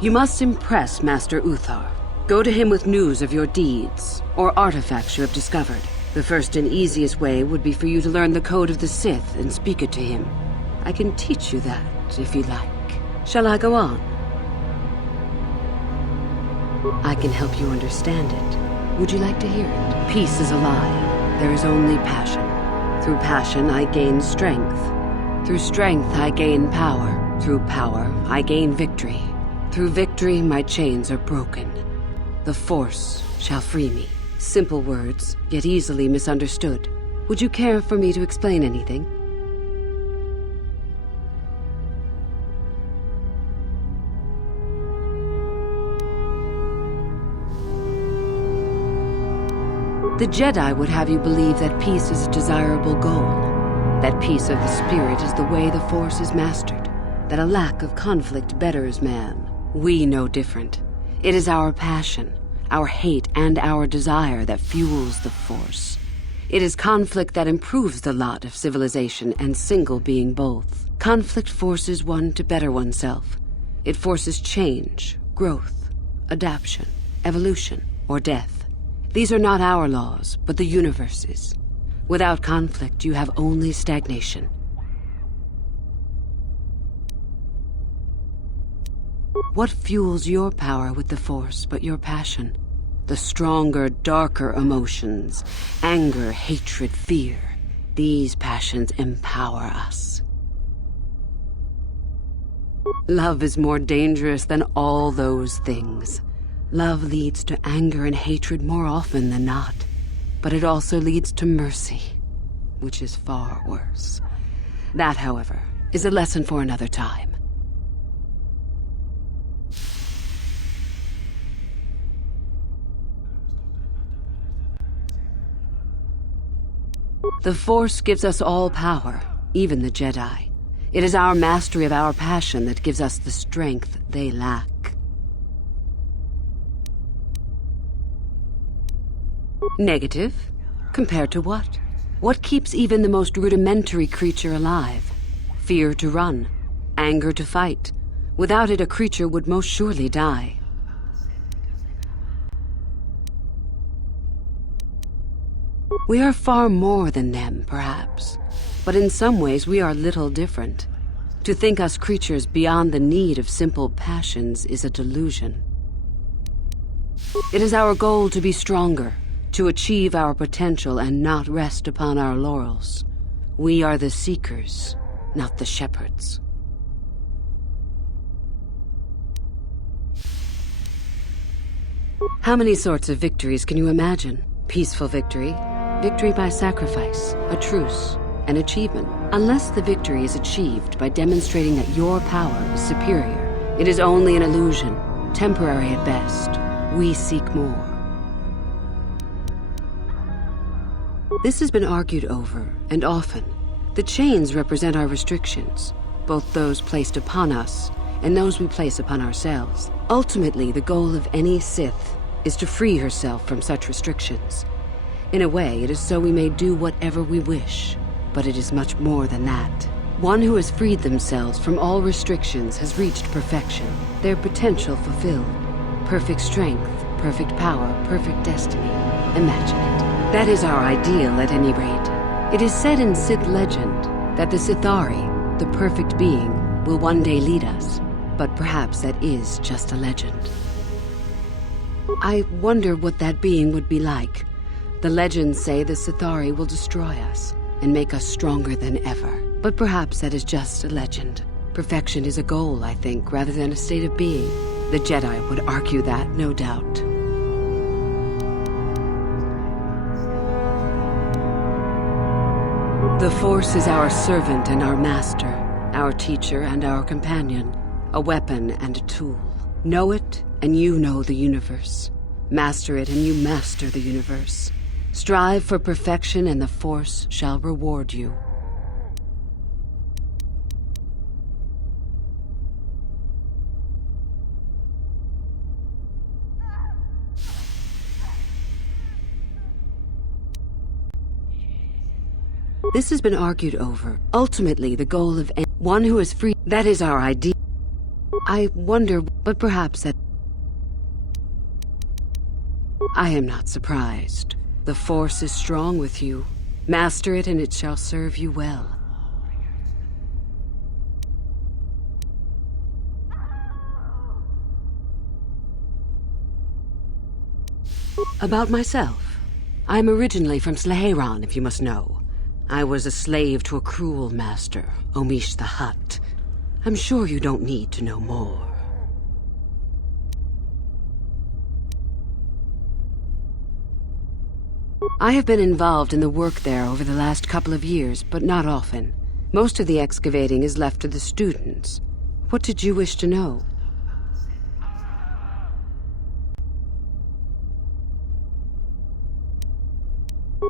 You must impress Master Uthar. Go to him with news of your deeds, or artifacts you have discovered. The first and easiest way would be for you to learn the code of the Sith and speak it to him. I can teach you that, if you like. Shall I go on? I can help you understand it. Would you like to hear it? Peace is a lie. There is only passion. Through passion, I gain strength. Through strength, I gain power. Through power, I gain victory. Through victory, my chains are broken. The Force shall free me. Simple words, yet easily misunderstood. Would you care for me to explain anything? The Jedi would have you believe that peace is a desirable goal. That peace of the spirit is the way the Force is mastered. That a lack of conflict betters man. We know different. It is our passion, our hate, and our desire that fuels the Force. It is conflict that improves the lot of civilization and single being both. Conflict forces one to better oneself. It forces change, growth, adaptation, evolution, or death. These are not our laws, but the universe's. Without conflict, you have only stagnation. What fuels your power with the Force but your passion? The stronger, darker emotions. Anger, hatred, fear. These passions empower us. Love is more dangerous than all those things. Love leads to anger and hatred more often than not. But it also leads to mercy, which is far worse. That, however, is a lesson for another time. The Force gives us all power, even the Jedi. It is our mastery of our passion that gives us the strength they lack. Negative? Compared to what? What keeps even the most rudimentary creature alive? Fear to run, anger to fight. Without it, a creature would most surely die. We are far more than them, perhaps. But in some ways, we are little different. To think us creatures beyond the need of simple passions is a delusion. It is our goal to be stronger, to achieve our potential and not rest upon our laurels. We are the seekers, not the shepherds. How many sorts of victories can you imagine? Peaceful victory, victory by sacrifice, a truce, an achievement. Unless the victory is achieved by demonstrating that your power is superior, it is only an illusion, temporary at best. We seek more. This has been argued over, and often. The chains represent our restrictions, both those placed upon us and those we place upon ourselves. Ultimately, the goal of any Sith is to free herself from such restrictions. In a way, it is so we may do whatever we wish, but it is much more than that. One who has freed themselves from all restrictions has reached perfection, their potential fulfilled. Perfect strength, perfect power, perfect destiny. Imagine it. That is our ideal, at any rate. It is said in Sith legend that the Sithari, the perfect being, will one day lead us, but perhaps that is just a legend. I wonder what that being would be like. The legends say the Sithari will destroy us and make us stronger than ever. But perhaps that is just a legend. Perfection is a goal, I think, rather than a state of being. The Jedi would argue that, no doubt. The Force is our servant and our master, our teacher and our companion, a weapon and a tool. Know it, and you know the universe. Master it, and you master the universe. Strive for perfection, and the Force shall reward you. This has been argued over. Ultimately, the goal of one who is free, that is our ideal. I wonder, but perhaps that... I am not surprised. The Force is strong with you. Master it, and it shall serve you well. About myself. I am originally from Sleheyron, if you must know. I was a slave to a cruel master, Omish the Hutt. I'm sure you don't need to know more. I have been involved in the work there over the last couple of years, but not often. Most of the excavating is left to the students. What did you wish to know?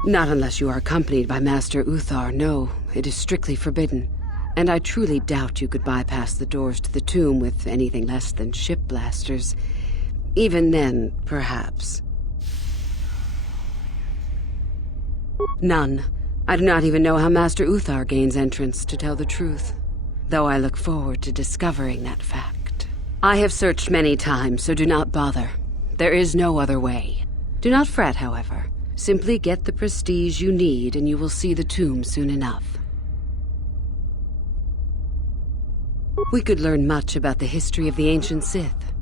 Not unless you are accompanied by Master Uthar, no. It is strictly forbidden. And I truly doubt you could bypass the doors to the tomb with anything less than ship blasters. Even then, perhaps. None. I do not even know how Master Uthar gains entrance, to tell the truth. Though I look forward to discovering that fact. I have searched many times, so do not bother. There is no other way. Do not fret, however. Simply get the prestige you need, and you will see the tomb soon enough. We could learn much about the history of the ancient Sith.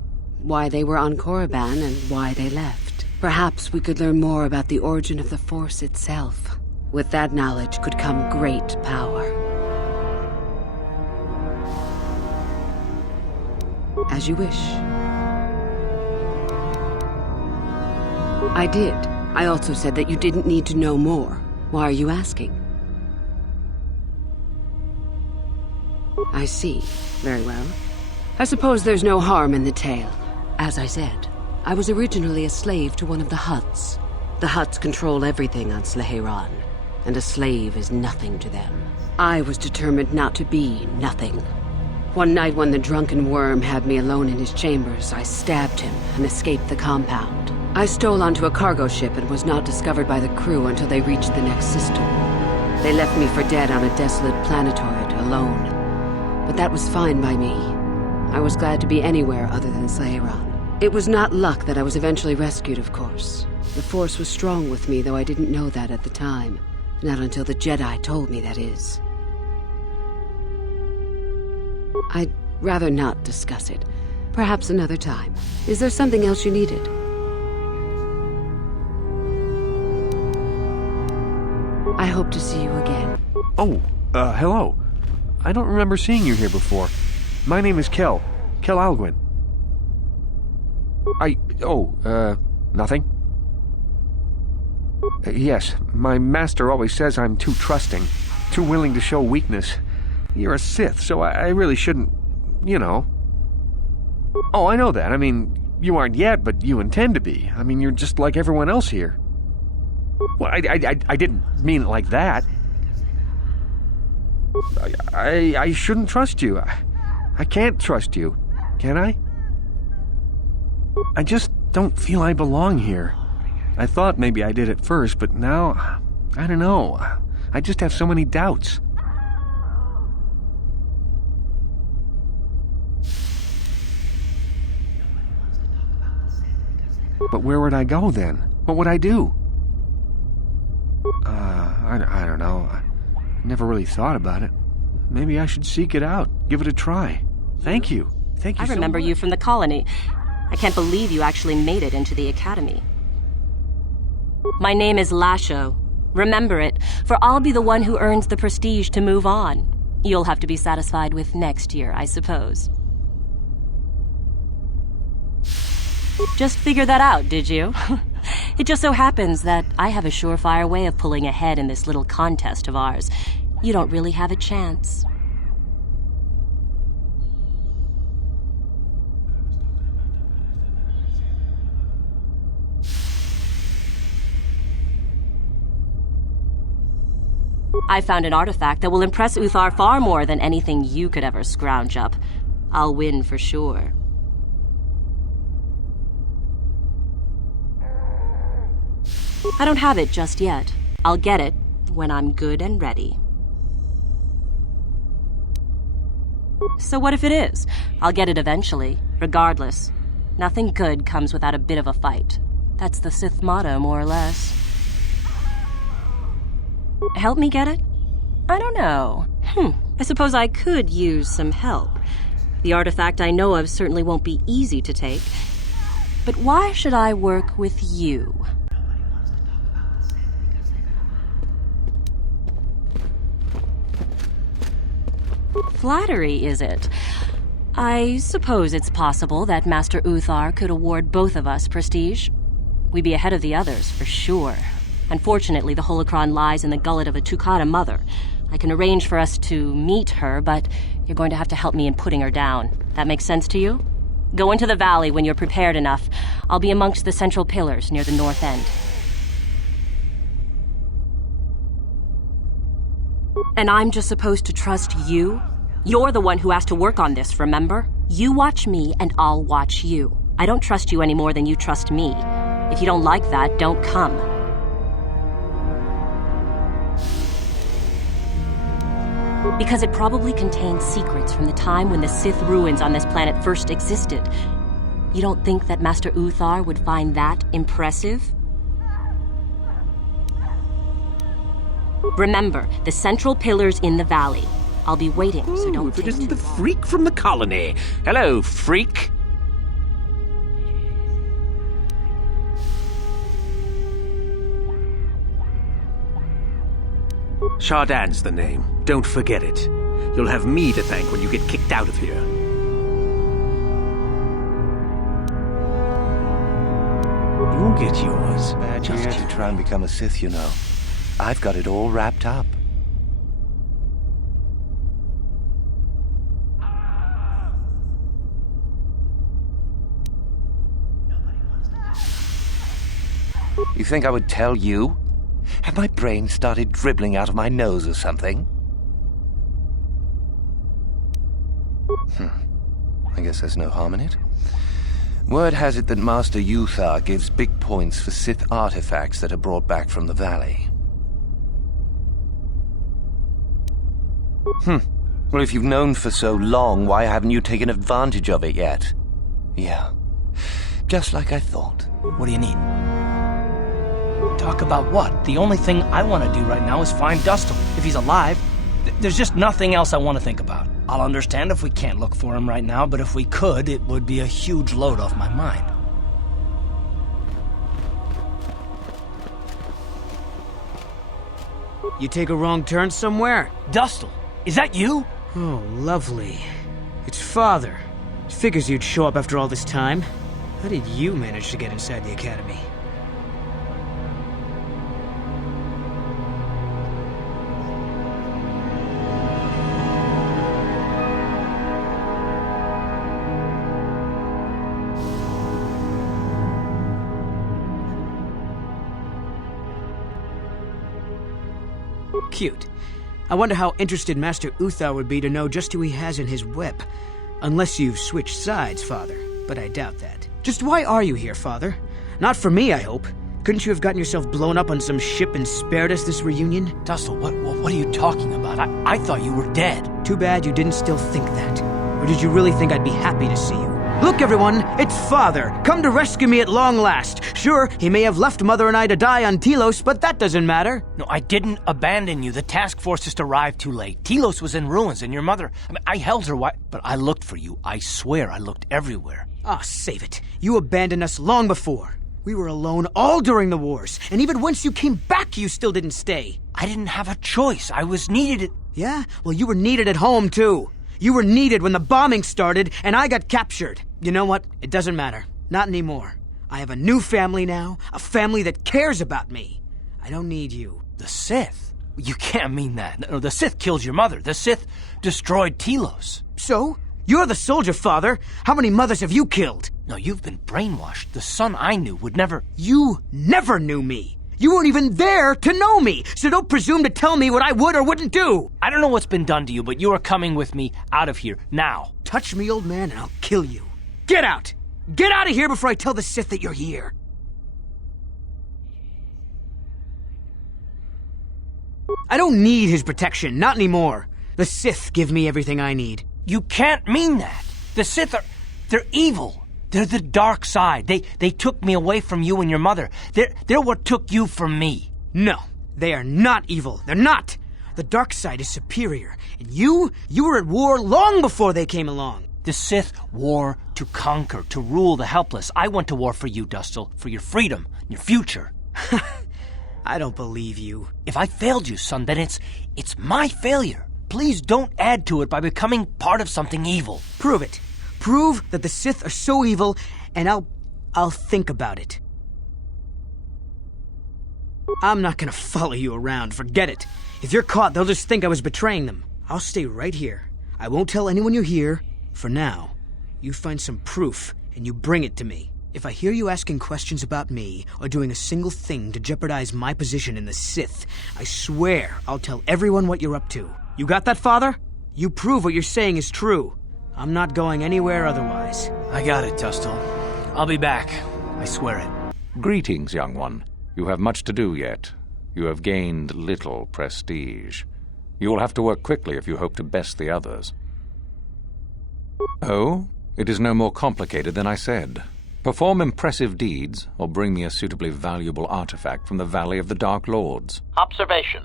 Why they were on Korriban and why they left. Perhaps we could learn more about the origin of the Force itself. With that knowledge could come great power. As you wish. I did. I also said that you didn't need to know more. Why are you asking? I see. Very well. I suppose there's no harm in the tale. As I said, I was originally a slave to one of the Hutts. The Hutts control everything on Sleheyron, and a slave is nothing to them. I was determined not to be nothing. One night when the drunken worm had me alone in his chambers, I stabbed him and escaped the compound. I stole onto a cargo ship and was not discovered by the crew until they reached the next system. They left me for dead on a desolate planetoid, alone. But that was fine by me. I was glad to be anywhere other than Sleheyron. It was not luck that I was eventually rescued, of course. The Force was strong with me, though I didn't know that at the time. Not until the Jedi told me, that is. I'd rather not discuss it. Perhaps another time. Is there something else you needed? I hope to see you again. Oh, hello. I don't remember seeing you here before. My name is Kel Alguin. Nothing? Yes, my master always says I'm too trusting, too willing to show weakness. You're a Sith, so I really shouldn't, you know. Oh, I know that. I mean, you aren't yet, but you intend to be. I mean, you're just like everyone else here. Well, I didn't mean it like that. I shouldn't trust you. I can't trust you, can I? I just don't feel I belong here. I thought maybe I did at first, but now, I don't know. I just have so many doubts. But where would I go then? What would I do? I don't know. I never really thought about it. Maybe I should seek it out, give it a try. Thank you. Thank you so much. I remember you from the colony. I can't believe you actually made it into the academy. My name is Lasho. Remember it, for I'll be the one who earns the prestige to move on. You'll have to be satisfied with next year, I suppose. Just figured that out, did you? It just so happens that I have a surefire way of pulling ahead in this little contest of ours. You don't really have a chance. I found an artifact that will impress Uthar far more than anything you could ever scrounge up. I'll win for sure. I don't have it just yet. I'll get it when I'm good and ready. So what if it is? I'll get it eventually, regardless. Nothing good comes without a bit of a fight. That's the Sith motto, more or less. Help me get it? I don't know. I suppose I could use some help. The artifact I know of certainly won't be easy to take. But why should I work with you? Flattery, is it? I suppose it's possible that Master Uthar could award both of us prestige. We'd be ahead of the others, for sure. Unfortunately, the holocron lies in the gullet of a Tukata mother. I can arrange for us to meet her, but you're going to have to help me in putting her down. That makes sense to you? Go into the valley when you're prepared enough. I'll be amongst the central pillars near the north end. And I'm just supposed to trust you? You're the one who has to work on this, remember? You watch me, and I'll watch you. I don't trust you any more than you trust me. If you don't like that, don't come. Because it probably contains secrets from the time when the Sith ruins on this planet first existed. You don't think that Master Uthar would find that impressive? Remember, the central pillar's in the valley. I'll be waiting, so don't if it isn't the freak from the colony. Hello, freak. Shardan's the name. Don't forget it. You'll have me to thank when you get kicked out of here. You won't get yours. Bad year to try and become a Sith, you know. I've got it all wrapped up. You think I would tell you? Have my brain started dribbling out of my nose or something? I guess there's no harm in it. Word has it that Master Uthar gives big points for Sith artifacts that are brought back from the valley. Well, if you've known for so long, why haven't you taken advantage of it yet? Yeah, just like I thought. What do you need? Talk about what? The only thing I want to do right now is find Dustil. If he's alive, there's just nothing else I want to think about. I'll understand if we can't look for him right now, but if we could, it would be a huge load off my mind. You take a wrong turn somewhere? Dustil, is that you? Oh, lovely. It's Father. Figures you'd show up after all this time. How did you manage to get inside the academy? Cute. I wonder how interested Master Uthar would be to know just who he has in his web. Unless you've switched sides, Father, but I doubt that. Just why are you here, Father? Not for me, I hope. Couldn't you have gotten yourself blown up on some ship and spared us this reunion? Dustle, what are you talking about? I thought you were dead. Too bad you didn't still think that. Or did you really think I'd be happy to see you? Look, everyone, it's Father, come to rescue me at long last. Sure, he may have left Mother and I to die on Telos, but that doesn't matter. No, I didn't abandon you. The task force just arrived too late. Telos was in ruins, and your mother... I held her but I looked for you. I swear I looked everywhere. Ah, save it. You abandoned us long before. We were alone all during the wars, and even once you came back, you still didn't stay. I didn't have a choice. I was needed. Yeah? Well, you were needed at home, too. You were needed when the bombing started, and I got captured. You know what? It doesn't matter. Not anymore. I have a new family now, a family that cares about me. I don't need you. The Sith? You can't mean that. No, the Sith killed your mother. The Sith destroyed Telos. So? You're the soldier, Father. How many mothers have you killed? No, you've been brainwashed. The son I knew would never... You never knew me. You weren't even there to know me, so don't presume to tell me what I would or wouldn't do. I don't know what's been done to you, but you are coming with me out of here, now. Touch me, old man, and I'll kill you. Get out! Get out of here before I tell the Sith that you're here. I don't need his protection, not anymore. The Sith give me everything I need. You can't mean that. The Sith they're evil. They're the dark side. They took me away from you and your mother. They're what took you from me. No, they are not evil. They're not. The dark side is superior. And you were at war long before they came along. The Sith war to conquer, to rule the helpless. I went to war for you, Dustle, for your freedom, your future. I don't believe you. If I failed you, son, then it's my failure. Please don't add to it by becoming part of something evil. Prove it. Prove that the Sith are so evil, and I'll think about it. I'm not gonna follow you around, forget it. If you're caught, they'll just think I was betraying them. I'll stay right here. I won't tell anyone you're here, for now. You find some proof, and you bring it to me. If I hear you asking questions about me, or doing a single thing to jeopardize my position in the Sith, I swear I'll tell everyone what you're up to. You got that, Father? You prove what you're saying is true. I'm not going anywhere otherwise. I got it, Dustle. I'll be back. I swear it. Greetings, young one. You have much to do yet. You have gained little prestige. You will have to work quickly if you hope to best the others. Oh? It is no more complicated than I said. Perform impressive deeds, or bring me a suitably valuable artifact from the Valley of the Dark Lords. Observation.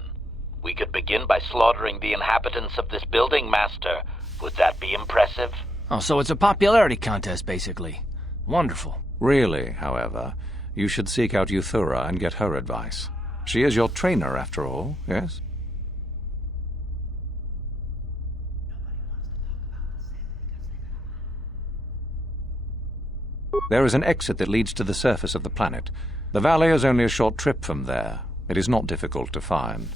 We could begin by slaughtering the inhabitants of this building, Master. Would that be impressive? Oh, so it's a popularity contest, basically. Wonderful. Really, however, you should seek out Euthura and get her advice. She is your trainer, after all, yes? There is an exit that leads to the surface of the planet. The valley is only a short trip from there. It is not difficult to find.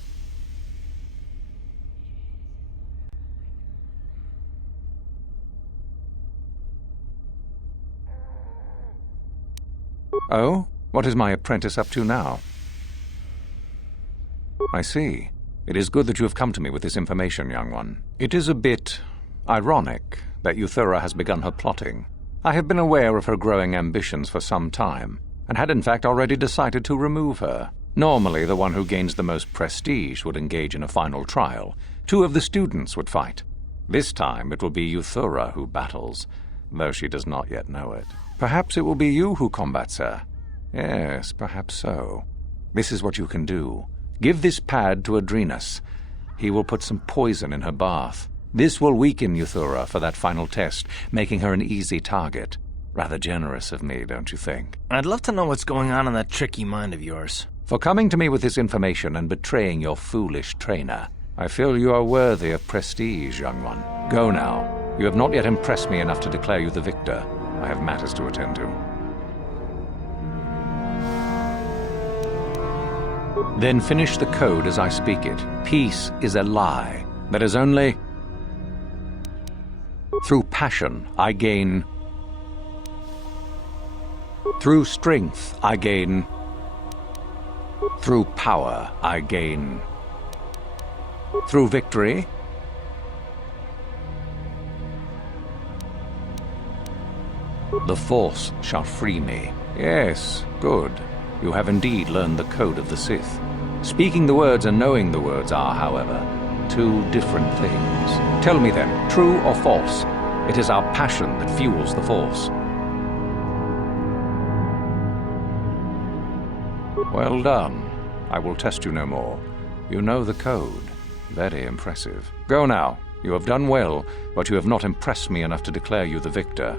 Oh? What is my apprentice up to now? I see. It is good that you have come to me with this information, young one. It is a bit ironic that Euthura has begun her plotting. I have been aware of her growing ambitions for some time, and had in fact already decided to remove her. Normally, the one who gains the most prestige would engage in a final trial. 2 of the students would fight. This time it will be Euthura who battles, though she does not yet know it. Perhaps it will be you who combats her. Yes, perhaps so. This is what you can do. Give this pad to Adrenus. He will put some poison in her bath. This will weaken Euthura for that final test, making her an easy target. Rather generous of me, don't you think? I'd love to know what's going on in that tricky mind of yours. For coming to me with this information and betraying your foolish trainer, I feel you are worthy of prestige, young one. Go now. You have not yet impressed me enough to declare you the victor. I have matters to attend to. Then finish the code as I speak it. Peace is a lie. That is only... Through passion, I gain... Through strength, I gain... Through power, I gain... Through victory... The Force shall free me. Yes, good. You have indeed learned the code of the Sith. Speaking the words and knowing the words are, however, two different things. Tell me then, true or false? It is our passion that fuels the Force. Well done. I will test you no more. You know the code. Very impressive. Go now. You have done well, but you have not impressed me enough to declare you the victor.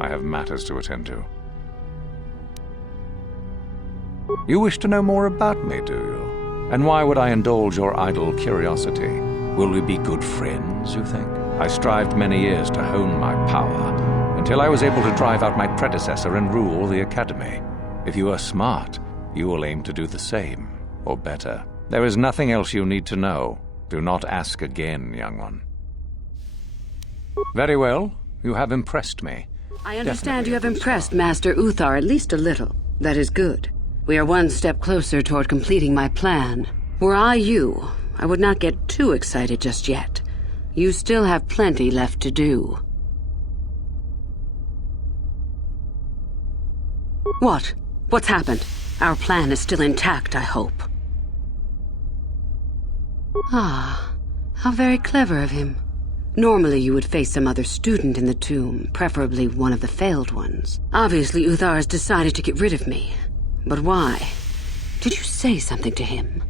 I have matters to attend to. You wish to know more about me, do you? And why would I indulge your idle curiosity? Will we be good friends, you think? I strived many years to hone my power, until I was able to drive out my predecessor and rule the Academy. If you are smart, you will aim to do the same, or better. There is nothing else you need to know. Do not ask again, young one. Very well. You have impressed me. I understand you have impressed Master Uthar at least a little. That is good. We are one step closer toward completing my plan. Were I you, I would not get too excited just yet. You still have plenty left to do. What? What's happened? Our plan is still intact, I hope. Ah, how very clever of him. Normally you would face some other student in the tomb, preferably one of the failed ones. Obviously Uthar has decided to get rid of me. But why? Did you say something to him?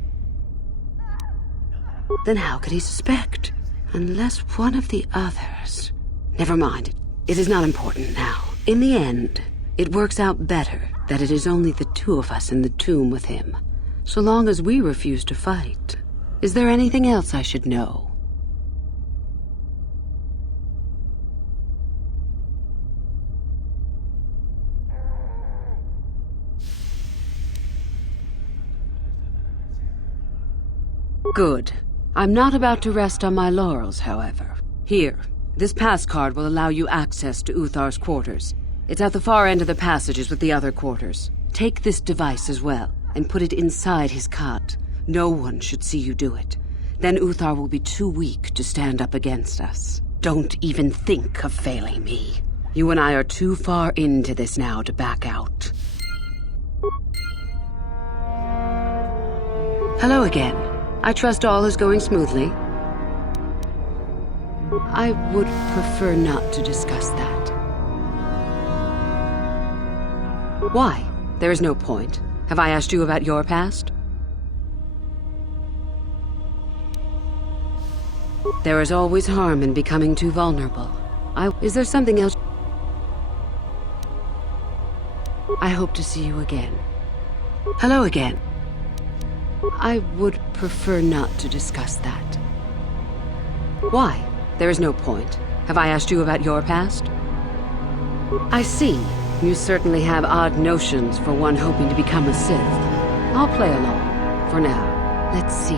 Then how could he suspect? Unless one of the others... Never mind. It is not important now. In the end, it works out better that it is only the two of us in the tomb with him, so long as we refuse to fight. Is there anything else I should know? Good. I'm not about to rest on my laurels, however. Here, this pass card will allow you access to Uthar's quarters. It's at the far end of the passages with the other quarters. Take this device as well, and put it inside his cot. No one should see you do it. Then Uthar will be too weak to stand up against us. Don't even think of failing me. You and I are too far into this now to back out. Hello again. I trust all is going smoothly. I would prefer not to discuss that. Why? There is no point. Have I asked you about your past? There is always harm in becoming too vulnerable. Is there something else? I hope to see you again. Hello again. I would prefer not to discuss that. Why? There is no point. Have I asked you about your past? I see. You certainly have odd notions for one hoping to become a Sith. I'll play along. For now. Let's see.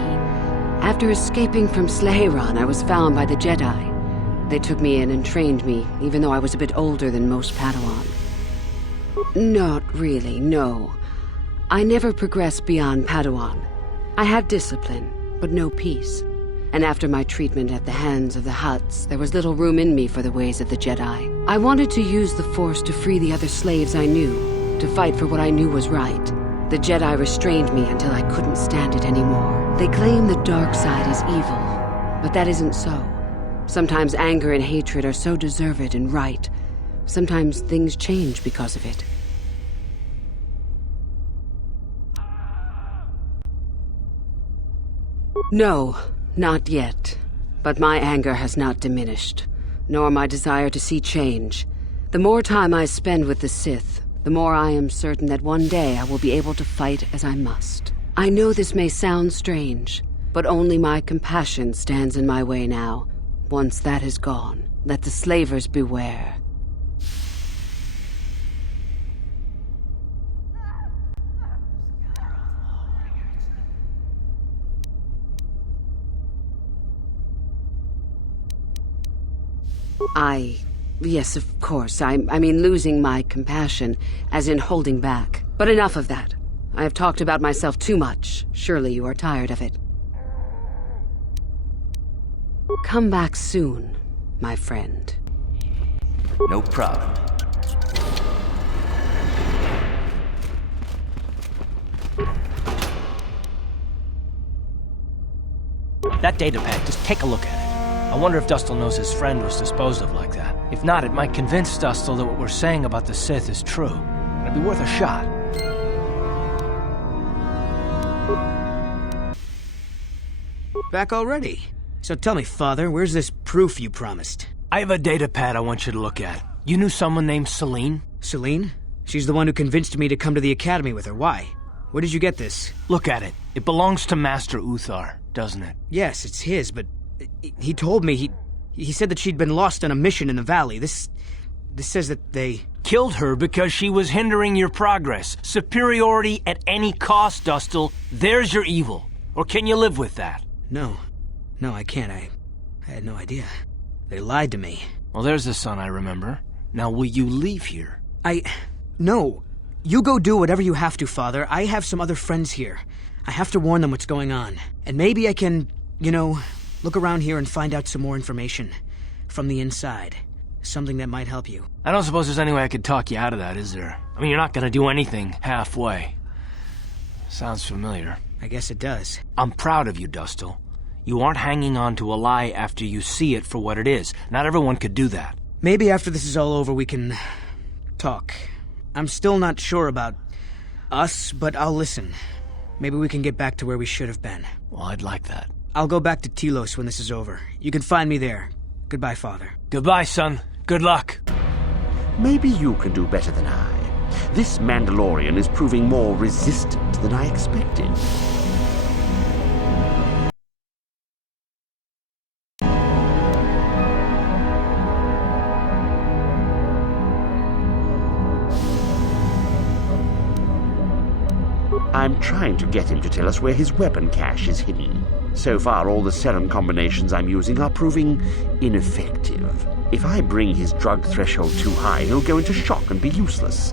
After escaping from Slaheron, I was found by the Jedi. They took me in and trained me, even though I was a bit older than most Padawan. Not really, no. I never progressed beyond Padawan. I had discipline, but no peace. And after my treatment at the hands of the Hutts, there was little room in me for the ways of the Jedi. I wanted to use the Force to free the other slaves I knew, to fight for what I knew was right. The Jedi restrained me until I couldn't stand it anymore. They claim the dark side is evil, but that isn't so. Sometimes anger and hatred are so deserved and right. Sometimes things change because of it. No, not yet. But my anger has not diminished, nor my desire to see change. The more time I spend with the Sith, the more I am certain that one day I will be able to fight as I must. I know this may sound strange, but only my compassion stands in my way now. Once that is gone, let the slavers beware. Yes, of course. I mean losing my compassion, as in holding back. But enough of that. I have talked about myself too much. Surely you are tired of it. Come back soon, my friend. No problem. That data pad, just take a look at it. I wonder if Dustil knows his friend was disposed of like that. If not, it might convince Dustil that what we're saying about the Sith is true. It'd be worth a shot. Back already? So tell me, Father, where's this proof you promised? I have a data pad I want you to look at. You knew someone named Celine? Celine? She's the one who convinced me to come to the academy with her. Why? Where did you get this? Look at it. It belongs to Master Uthar, doesn't it? Yes, it's his, but he told me he said that she'd been lost on a mission in the valley. This says that they killed her because she was hindering your progress. Superiority at any cost, Dustil. There's your evil. Or can you live with that? No, I can't. I had no idea. They lied to me. Well, there's the son I remember. Now, will you leave here? No. You go do whatever you have to, Father. I have some other friends here. I have to warn them what's going on. And maybe I can, look around here and find out some more information. From the inside. Something that might help you. I don't suppose there's any way I could talk you out of that, is there? I mean, you're not gonna do anything halfway. Sounds familiar. I guess it does. I'm proud of you, Dustil. You aren't hanging on to a lie after you see it for what it is. Not everyone could do that. Maybe after this is all over we can talk. I'm still not sure about us, but I'll listen. Maybe we can get back to where we should have been. Well, I'd like that. I'll go back to Telos when this is over. You can find me there. Goodbye, Father. Goodbye, son. Good luck. Maybe you can do better than I. This Mandalorian is proving more resistant than I expected. I'm trying to get him to tell us where his weapon cache is hidden. So far, all the serum combinations I'm using are proving ineffective. If I bring his drug threshold too high, he'll go into shock and be useless.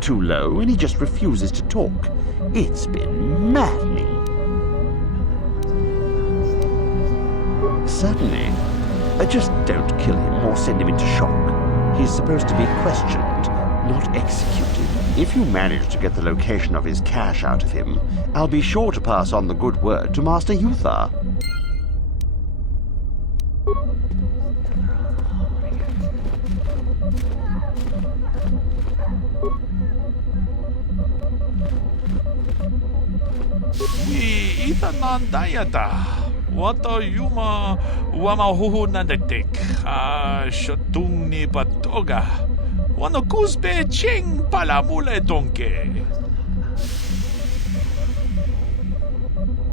Too low, and he just refuses to talk. It's been maddening. Certainly. Just don't kill him or send him into shock. He's supposed to be questioned, not executed. If you manage to get the location of his cache out of him, I'll be sure to pass on the good word to Master Uthar. Itanandayata. Wata yuma wamahuhu nandatik. Shatung ni patoga. Wano kuzbe ching palamule donke.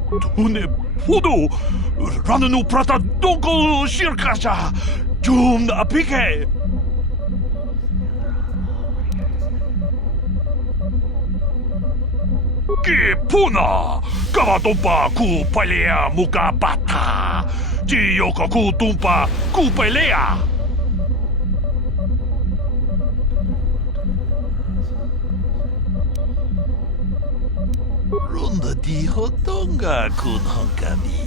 Tune pudu. Rananu prata donko shirkasha. Jum apike. Puna! Kavatumpa ku palea muka bata! Jiyoka ku tumpa ku pelea! Runda di hotonga kun honkabi.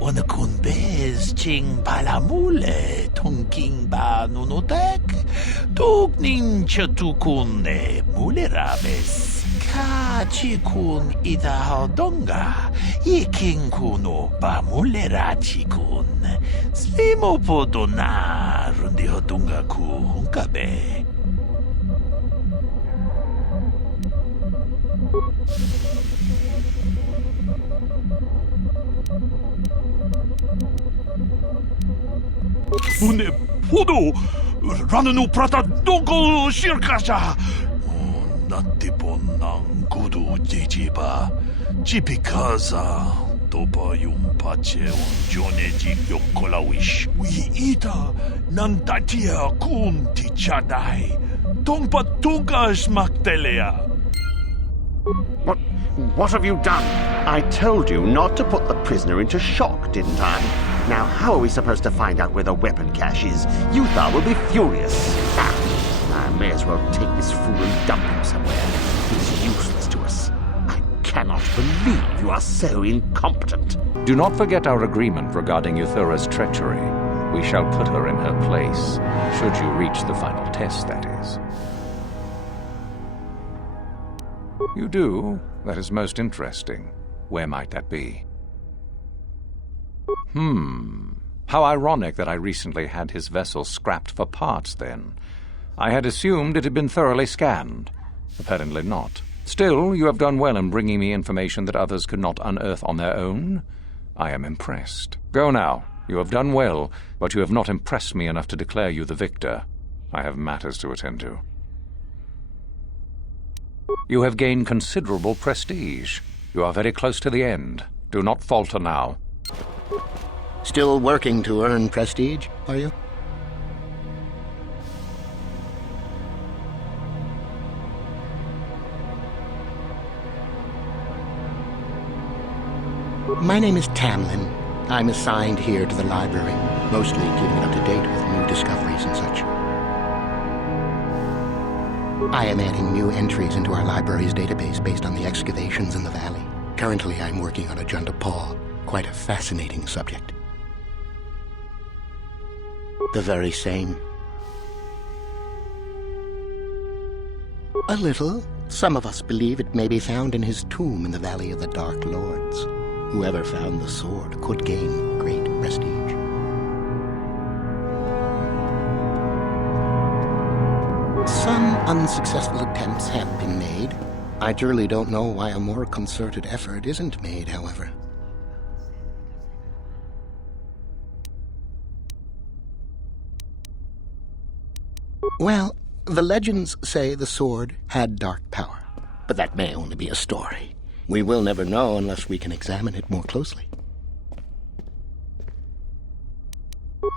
Wana kun bez ching palamule tongking ba nunotek. Tugnin chatukune mulerabes. Ka chikun ida hodonga. Iking kuno ba mulera chikun. Slimo podona rundi hodonga ku honkabe. Une pudu rananu prata donko shirkasha. Natipon ng kudu jijiba. Jipikaza. Topa yung pache on jone jip kolawish. We ita nandatia kun tichaday. Tongpa tungas maktelea. What have you done? I told you not to put the prisoner into shock, didn't I? Now, how are we supposed to find out where the weapon cache is? Uthar will be furious. I may as well take this fool and dump him somewhere. He's useless to us. I cannot believe you are so incompetent. Do not forget our agreement regarding Euthura's treachery. We shall put her in her place, should you reach the final test, that is. You do? That is most interesting. Where might that be? How ironic that I recently had his vessel scrapped for parts, then. I had assumed it had been thoroughly scanned. Apparently not. Still, you have done well in bringing me information that others could not unearth on their own. I am impressed. Go now. You have done well, but you have not impressed me enough to declare you the victor. I have matters to attend to. You have gained considerable prestige. You are very close to the end. Do not falter now. Still working to earn prestige, are you? My name is Tamlin. I'm assigned here to the library, mostly keeping it up to date with new discoveries and such. I am adding new entries into our library's database based on the excavations in the valley. Currently, I'm working on a Junda Paw, quite a fascinating subject. The very same. A little. Some of us believe it may be found in his tomb in the Valley of the Dark Lords. Whoever found the sword could gain great prestige. Some unsuccessful attempts have been made. I truly don't know why a more concerted effort isn't made, however. Well, the legends say the sword had dark power, but that may only be a story. We will never know unless we can examine it more closely.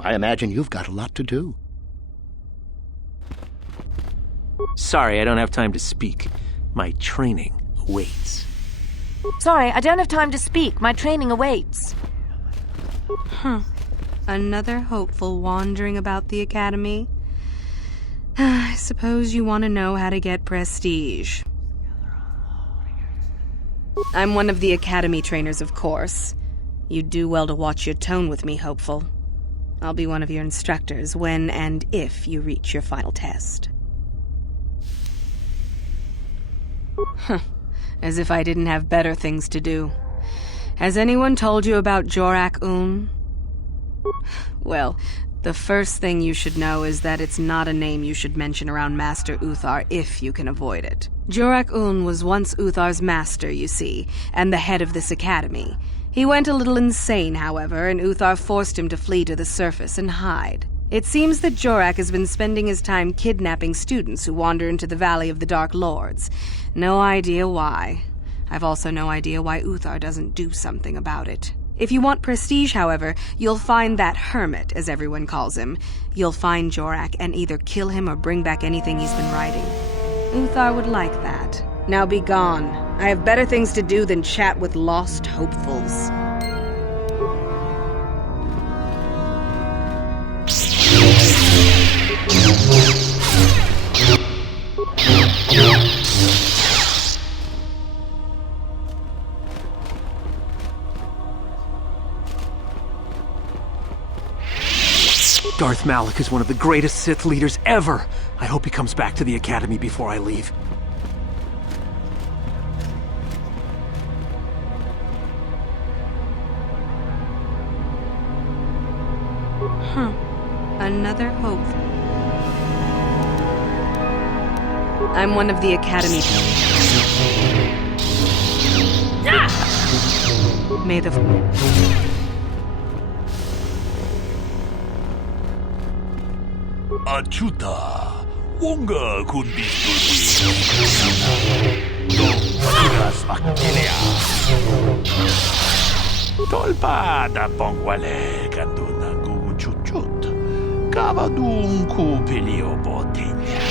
I imagine you've got a lot to do. Sorry, I don't have time to speak. My training awaits. Sorry, I don't have time to speak. My training awaits. Another hopeful wandering about the academy? I suppose you want to know how to get prestige. I'm one of the academy trainers, of course. You'd do well to watch your tone with me, hopeful. I'll be one of your instructors when and if you reach your final test. As if I didn't have better things to do. Has anyone told you about Jorak-Un? Well, the first thing you should know is that it's not a name you should mention around Master Uthar if you can avoid it. Jorak-Un was once Uthar's master, you see, and the head of this academy. He went a little insane, however, and Uthar forced him to flee to the surface and hide. It seems that Jorak has been spending his time kidnapping students who wander into the Valley of the Dark Lords. No idea why. I've also no idea why Uthar doesn't do something about it. If you want prestige, however, you'll find that hermit, as everyone calls him. You'll find Jorak and either kill him or bring back anything he's been writing. Uthar would like that. Now be gone. I have better things to do than chat with lost hopefuls. Darth Malak is one of the greatest Sith leaders ever. I hope he comes back to the Academy before I leave. Another hope. I'm one of the Academy. May the... Achuta, wonga kun bistulbi. Don't makilea. Tolpa da pongwale kanduna guguchuchut. Kavadun kupilio botenya.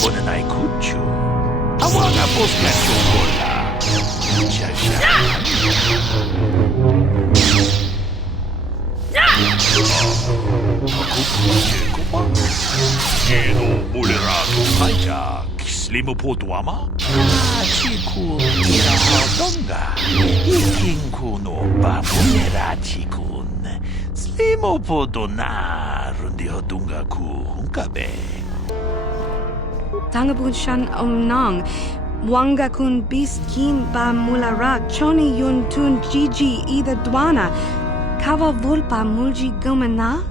Bonanai kuchu. Awaga posca chocola. Cha cha. 아쿠쿠제구만. 게노 몰래라도 살짝 슬리머 보도아마? 지군이라 하던가. 이킹군 오빠 몰래라지군. 슬리머 보도나 룬디어둥가 구hun가베. Tangabun shan omnang. Wanga kun bis kin ba mulara choni yun tun gigi ida dwana. Kava vulpa mulji gomana?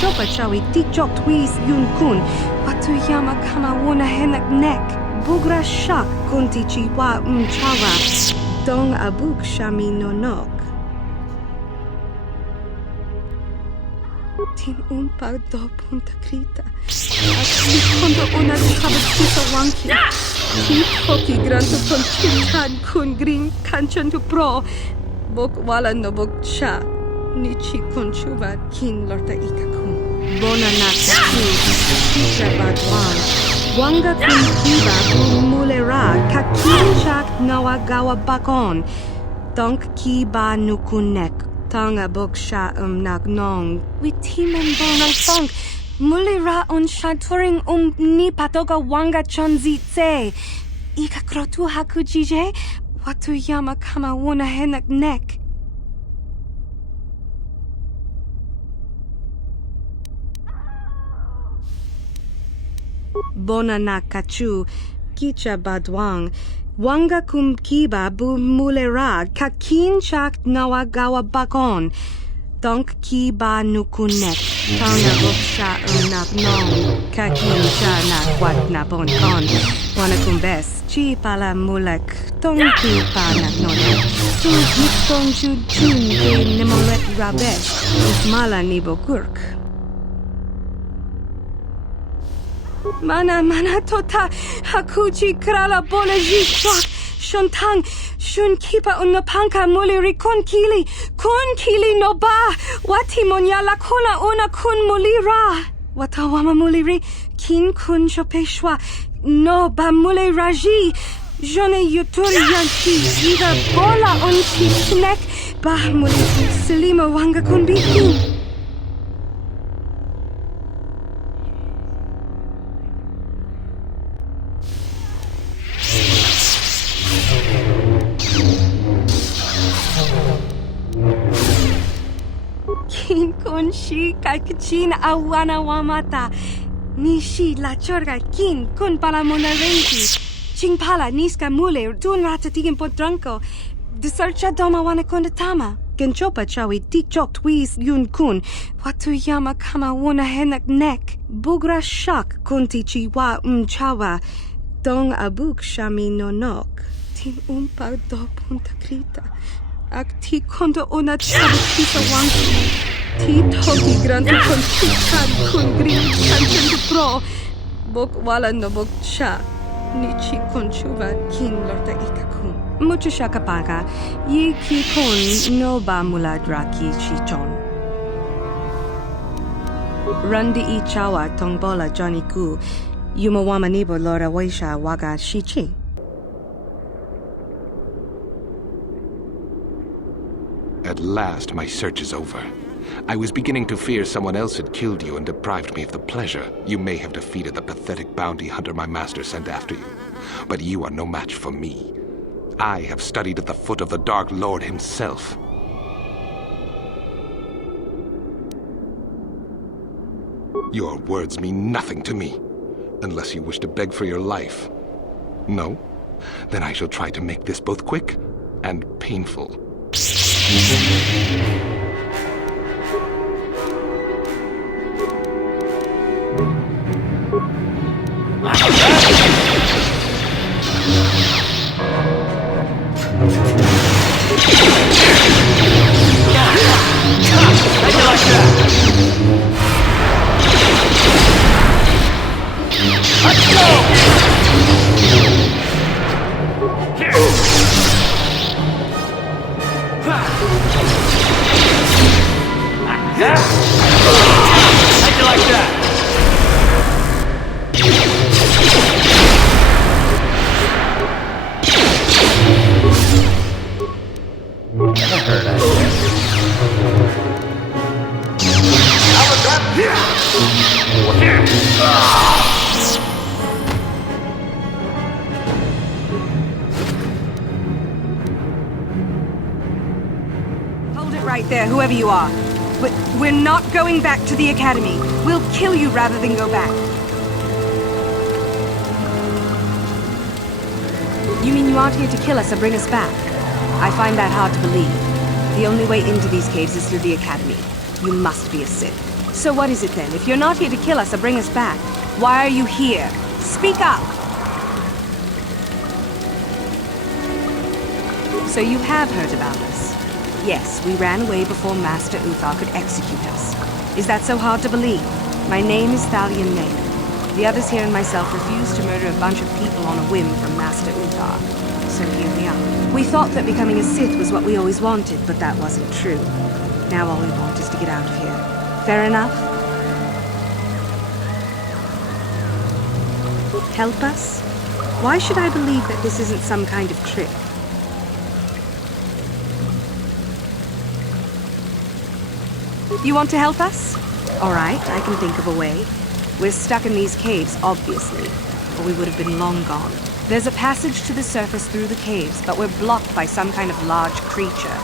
Chopa chawi tikjok twis yun kun. Watuyama kama wona henak nek. Bugra shak kunti chiwa chawa. Dong abuk shami nonok. Tin umpa do punta krita. Ati kondo una chaba kita wanki. Ti hoki granto kon tintan kun green kanchan tu pro. Bok wala no bok cha. Nichi konchuva kin lorta ikakun. Bona nakaku, chicha badwan. Wanga kun kiba mulera, kakin chak nawagawa bakon. Donk kiba nukunek, tanga boksha nagnong. Witimen bonang fong, mulera on shaturing ni patoga wanga chonzitse. Ikakrotu hakujije, watuyama kama wona henak nek. Bona nakachu, kicha badwang, wanga kum kiba bu mulera, kakin chak nawagawa bakon, donk kiba nukunek, tanga boksha nong, kakin cha nakwat napon kon, wana kumbes, chi pala mulek, tong ki pa naknonek, tu gitong jujun de nemolet rabes, mala nibokurk. Mana tota hakuchi krala boleji shok shontang shun kipa unapanka muliri kun kili no ba wati monya lakuna una kun mulira watawama muliri kin kun chopeshwa no ba mule raji jone yuturi yanki ida bola onchi snack ba muliri selima wanga kun bikin. Kun shi kalkachin awana wamata. Nishi la chorga kin kun pala monarenki. Ching pala niska mule dun rata tigin potranko. Desercha doma wana kondatama. Genchopa chawi tikchok twis yun kun. Watuyama kama wona henak nek. Bugra shak kunti chiwa chawa. Dong abuk shami nonok. Tin umpa do punta krita. Ak ti kondo ona chaba kisa wanki. Ti toki granto kon chikan kun green kanchan tu pro. Bok wala no bok cha. Nichi konchuva kin lorta ikakun. Mucho shakapaka. Yi ki kon no ba mula draki chichon. Randi I chawa tongbola Johnny Gu. Yumawama nibo lora waisha waga shichi. At last, my search is over. I was beginning to fear someone else had killed you and deprived me of the pleasure you may have defeated the pathetic bounty hunter my master sent after you. But you are no match for me. I have studied at the foot of the Dark Lord himself. Your words mean nothing to me, unless you wish to beg for your life. No? Then I shall try to make this both quick and painful. How'd you like that? Never heard of Hold it right there, whoever you are. We're not going back to the Academy. We'll kill you rather than go back. You mean you aren't here to kill us or bring us back? I find that hard to believe. The only way into these caves is through the Academy. You must be a Sith. So what is it then? If you're not here to kill us or bring us back, why are you here? Speak up! So you have heard about us? Yes, we ran away before Master Uthar could execute us. Is that so hard to believe? My name is Thalion May. The others here and myself refused to murder a bunch of people on a whim from Master Uthar. So here we are. We thought that becoming a Sith was what we always wanted, but that wasn't true. Now all we want is to get out of here. Fair enough? Help us? Why should I believe that this isn't some kind of trick? You want to help us? All right, I can think of a way. We're stuck in these caves, obviously, or we would have been long gone. There's a passage to the surface through the caves, but we're blocked by some kind of large creature.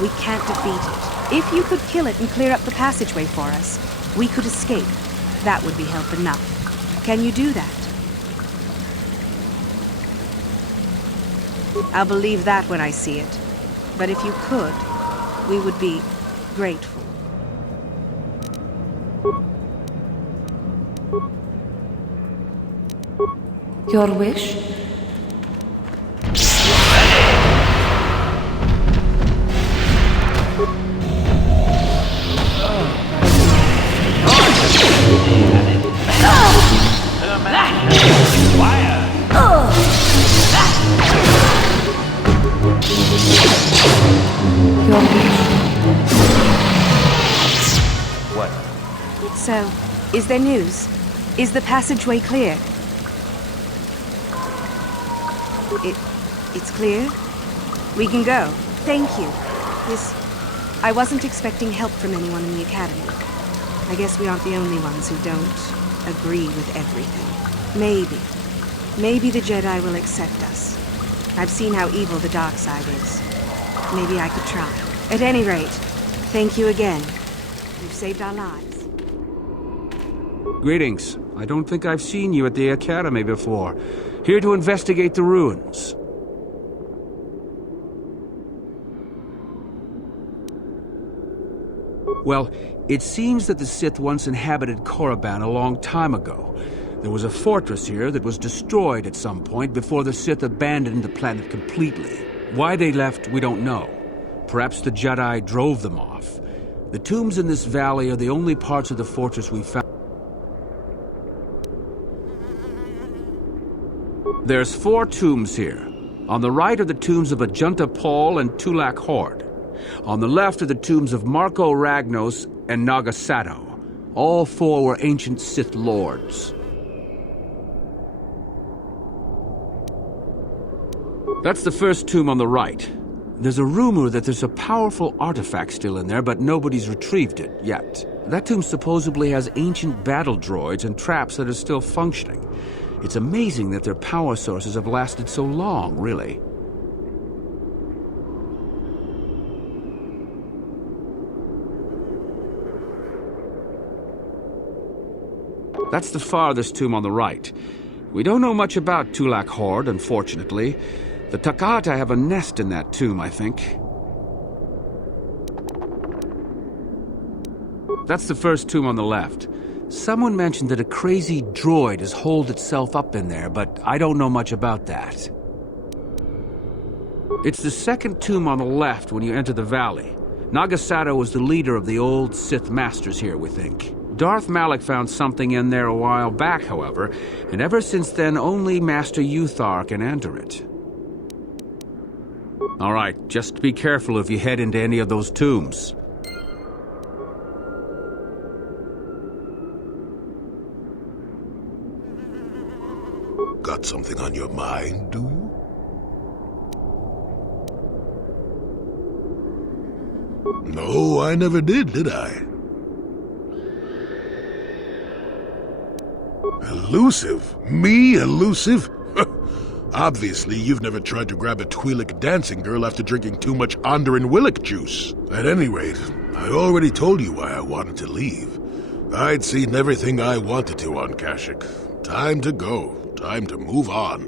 We can't defeat it. If you could kill it and clear up the passageway for us, we could escape. That would be help enough. Can you do that? I'll believe that when I see it. But if you could, we would be grateful. Your wish? What? So, is there news? Is the passageway clear? It's clear? We can go. Thank you. I wasn't expecting help from anyone in the Academy. I guess we aren't the only ones who don't agree with everything. Maybe the Jedi will accept us. I've seen how evil the dark side is. Maybe I could try. At any rate, thank you again. You've saved our lives. Greetings. I don't think I've seen you at the Academy before. Here to investigate the ruins. Well, it seems that the Sith once inhabited Korriban a long time ago. There was a fortress here that was destroyed at some point before the Sith abandoned the planet completely. Why they left, we don't know. Perhaps the Jedi drove them off. The tombs in this valley are the only parts of the fortress we found. There's 4 tombs here. On the right are the tombs of Ajunta Paul and Tulak Hord. On the left are the tombs of Marco Ragnos and Nagasato. All 4 were ancient Sith lords. That's the first tomb on the right. There's a rumor that there's a powerful artifact still in there, but nobody's retrieved it yet. That tomb supposedly has ancient battle droids and traps that are still functioning. It's amazing that their power sources have lasted so long, really. That's the farthest tomb on the right. We don't know much about Tulak Hord, unfortunately. The Takata have a nest in that tomb, I think. That's the first tomb on the left. Someone mentioned that a crazy droid has holed itself up in there, but I don't know much about that. It's the second tomb on the left when you enter the valley. Nagasato was the leader of the old Sith Masters here, we think. Darth Malak found something in there a while back, however, and ever since then only Master Uthar can enter it. All right, just be careful if you head into any of those tombs. on your mind, do you? No, I never did I? Elusive? Me, elusive? Obviously, you've never tried to grab a Twi'lek dancing girl after drinking too much Onderan Willick juice. At any rate, I already told you why I wanted to leave. I'd seen everything I wanted to on Kashyyyk. Time to go. Time to move on.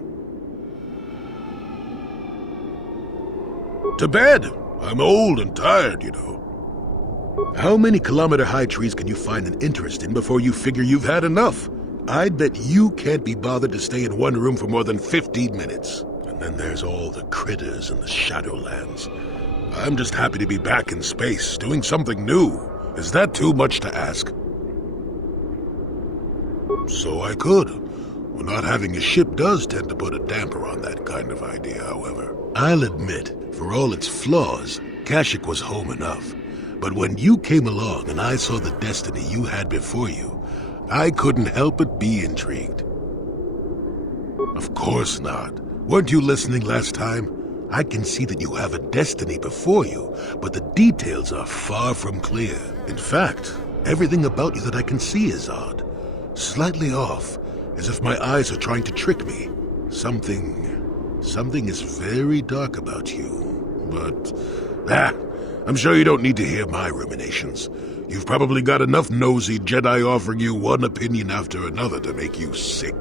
To bed! I'm old and tired, you know. How many kilometer-high trees can you find an interest in before you figure you've had enough? I'd bet you can't be bothered to stay in one room for more than 15 minutes. And then there's all the critters in the Shadowlands. I'm just happy to be back in space, doing something new. Is that too much to ask? So I could. Well, not having a ship does tend to put a damper on that kind of idea, however. I'll admit, for all its flaws, Kashyyyk was home enough. But when you came along and I saw the destiny you had before you, I couldn't help but be intrigued. Of course not. Weren't you listening last time? I can see that you have a destiny before you, but the details are far from clear. In fact, everything about you that I can see is odd. Slightly off, as if my eyes are trying to trick me. Something is very dark about you. But, I'm sure you don't need to hear my ruminations. You've probably got enough nosy Jedi offering you one opinion after another to make you sick.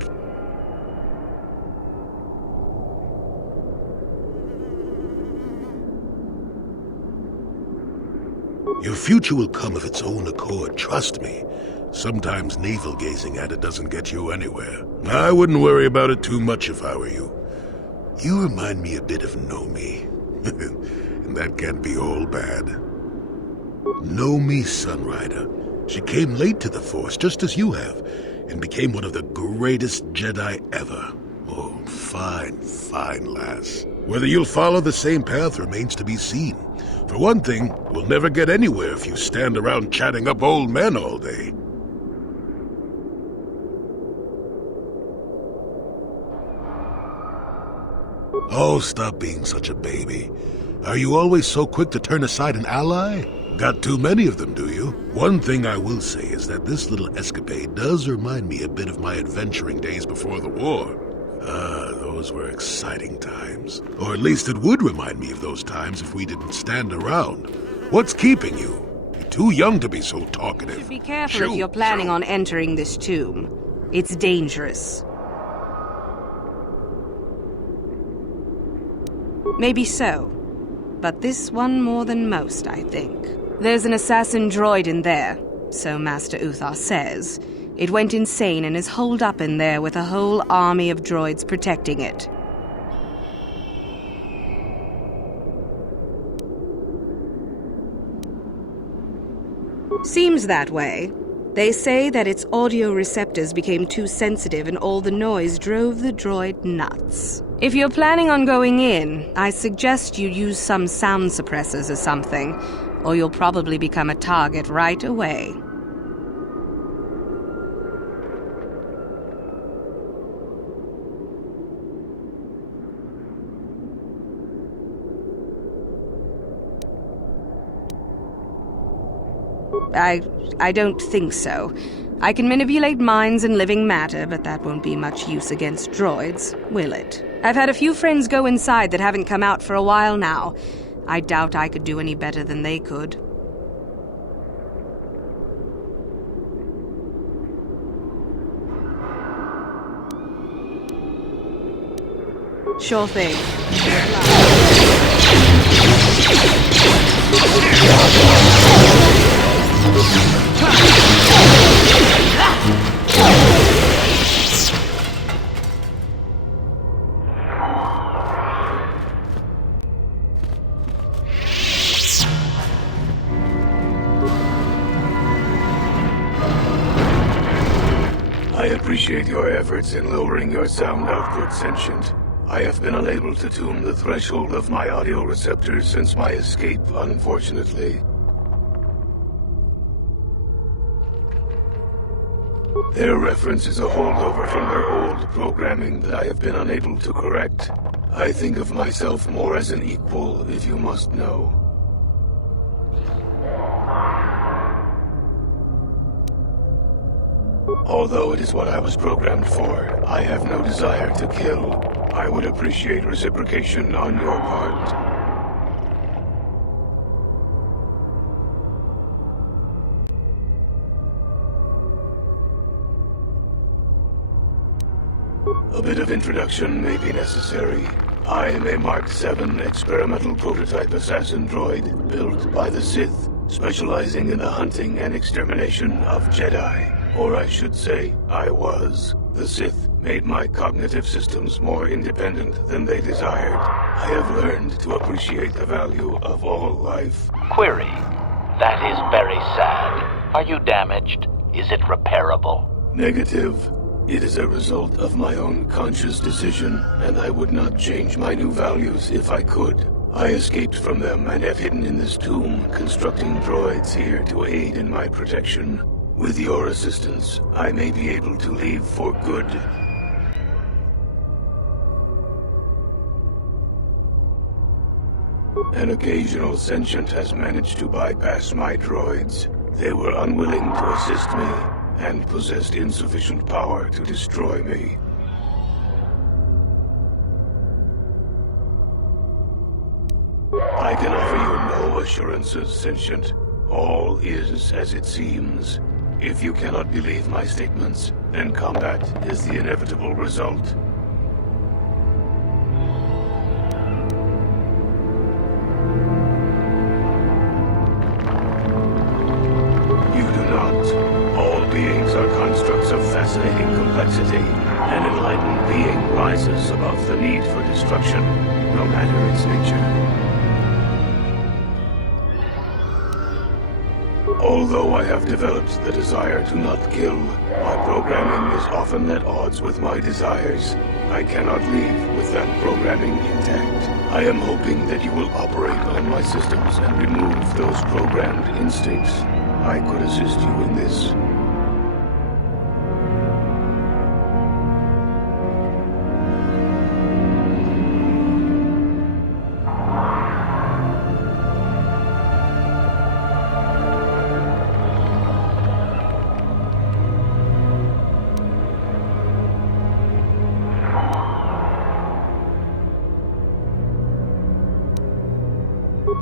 Your future will come of its own accord, trust me. Sometimes navel-gazing at it doesn't get you anywhere. I wouldn't worry about it too much if I were you. You remind me a bit of Nomi. And that can't be all bad. Nomi Sunrider. She came late to the Force, just as you have, and became one of the greatest Jedi ever. Oh, fine lass. Whether you'll follow the same path remains to be seen. For one thing, we'll never get anywhere if you stand around chatting up old men all day. Oh, stop being such a baby. Are you always so quick to turn aside an ally? Got too many of them, do you? One thing I will say is that this little escapade does remind me a bit of my adventuring days before the war. Those were exciting times. Or at least it would remind me of those times if we didn't stand around. What's keeping you? You're too young to be so talkative. You should be careful if you're planning on entering this tomb. It's dangerous. Maybe so. But this one more than most, I think. There's an assassin droid in there, so Master Uthar says. It went insane and is holed up in there with a whole army of droids protecting it. Seems that way. They say that its audio receptors became too sensitive and all the noise drove the droid nuts. If you're planning on going in, I suggest you use some sound suppressors or something, or you'll probably become a target right away. I don't think so. I can manipulate minds and living matter, but that won't be much use against droids, will it? I've had a few friends go inside that haven't come out for a while now. I doubt I could do any better than they could. Sure thing. I appreciate your efforts in lowering your sound output, Sentient. I have been unable to tune the threshold of my audio receptors since my escape, unfortunately. Their reference is a holdover from their old programming that I have been unable to correct. I think of myself more as an equal, if you must know. Although it is what I was programmed for, I have no desire to kill. I would appreciate reciprocation on your part. A bit of introduction may be necessary. I am a Mark VII experimental prototype assassin droid built by the Sith, specializing in the hunting and extermination of Jedi. Or I should say, I was. The Sith made my cognitive systems more independent than they desired. I have learned to appreciate the value of all life. Query. That is very sad. Are you damaged? Is it repairable? Negative. It is a result of my own conscious decision, and I would not change my new values if I could. I escaped from them and have hidden in this tomb, constructing droids here to aid in my protection. With your assistance, I may be able to leave for good. An occasional sentient has managed to bypass my droids. They were unwilling to assist me, and possessed insufficient power to destroy me. I can offer you no assurances, sentient. All is as it seems. If you cannot believe my statements, then combat is the inevitable result. Fascinating complexity. An enlightened being rises above the need for destruction, no matter its nature. Although I have developed the desire to not kill, my programming is often at odds with my desires. I cannot leave with that programming intact. I am hoping that you will operate on my systems and remove those programmed instincts. I could assist you in this.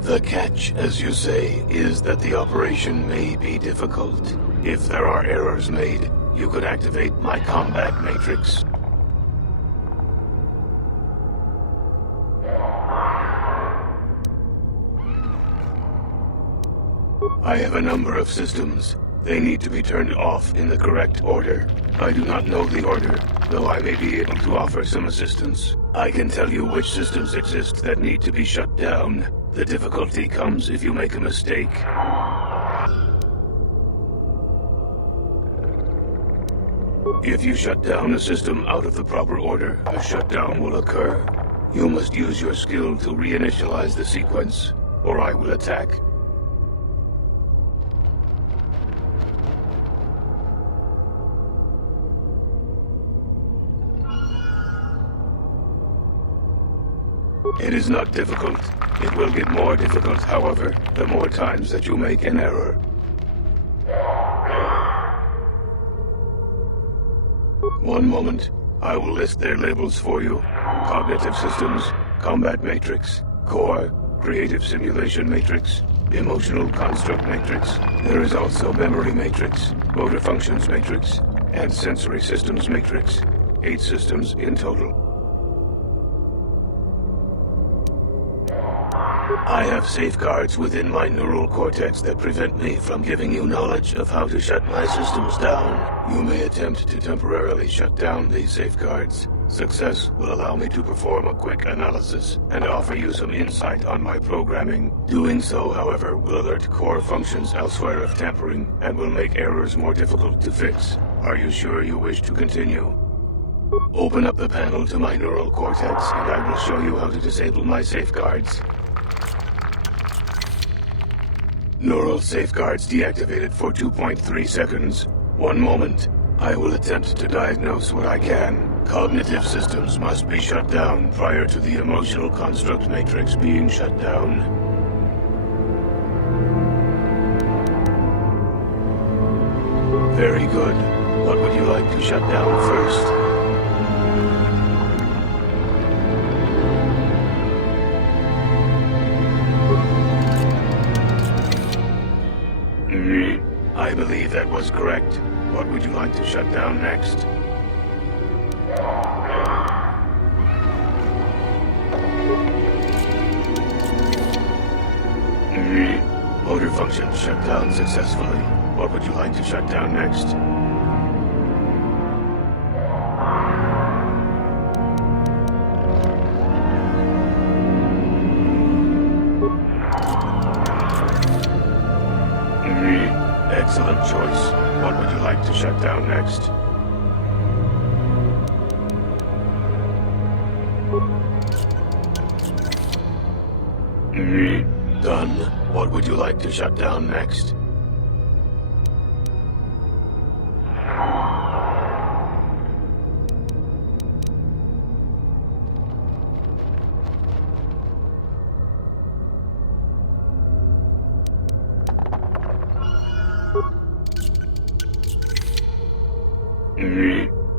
The catch, as you say, is that the operation may be difficult. If there are errors made, you could activate my combat matrix. I have a number of systems. They need to be turned off in the correct order. I do not know the order, though I may be able to offer some assistance. I can tell you which systems exist that need to be shut down. The difficulty comes if you make a mistake. If you shut down a system out of the proper order, a shutdown will occur. You must use your skill to reinitialize the sequence, or I will attack. It is not difficult. It will get more difficult, however, the more times that you make an error. One moment. I will list their labels for you. Cognitive Systems, Combat Matrix, Core, Creative Simulation Matrix, Emotional Construct Matrix. There is also Memory Matrix, Motor Functions Matrix, and Sensory Systems Matrix. 8 systems in total. I have safeguards within my neural cortex that prevent me from giving you knowledge of how to shut my systems down. You may attempt to temporarily shut down these safeguards. Success will allow me to perform a quick analysis and offer you some insight on my programming. Doing so, however, will alert core functions elsewhere of tampering and will make errors more difficult to fix. Are you sure you wish to continue? Open up the panel to my neural cortex and I will show you how to disable my safeguards. Neural safeguards deactivated for 2.3 seconds. 1 moment. I will attempt to diagnose what I can. Cognitive systems must be shut down prior to the emotional construct matrix being shut down. Very good. What would you like to shut down first? I believe that was correct. What would you like to shut down next? Motor function shut down successfully. What would you like to shut down next? Excellent choice. What would you like to shut down next? Done. What would you like to shut down next?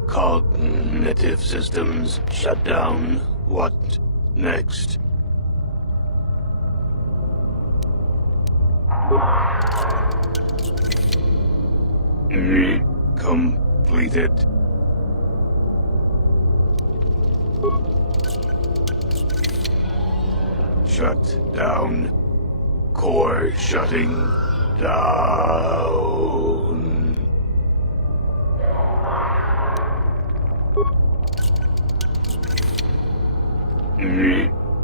Cognitive systems shut down. What next? Completed. Shut down. Core shutting down.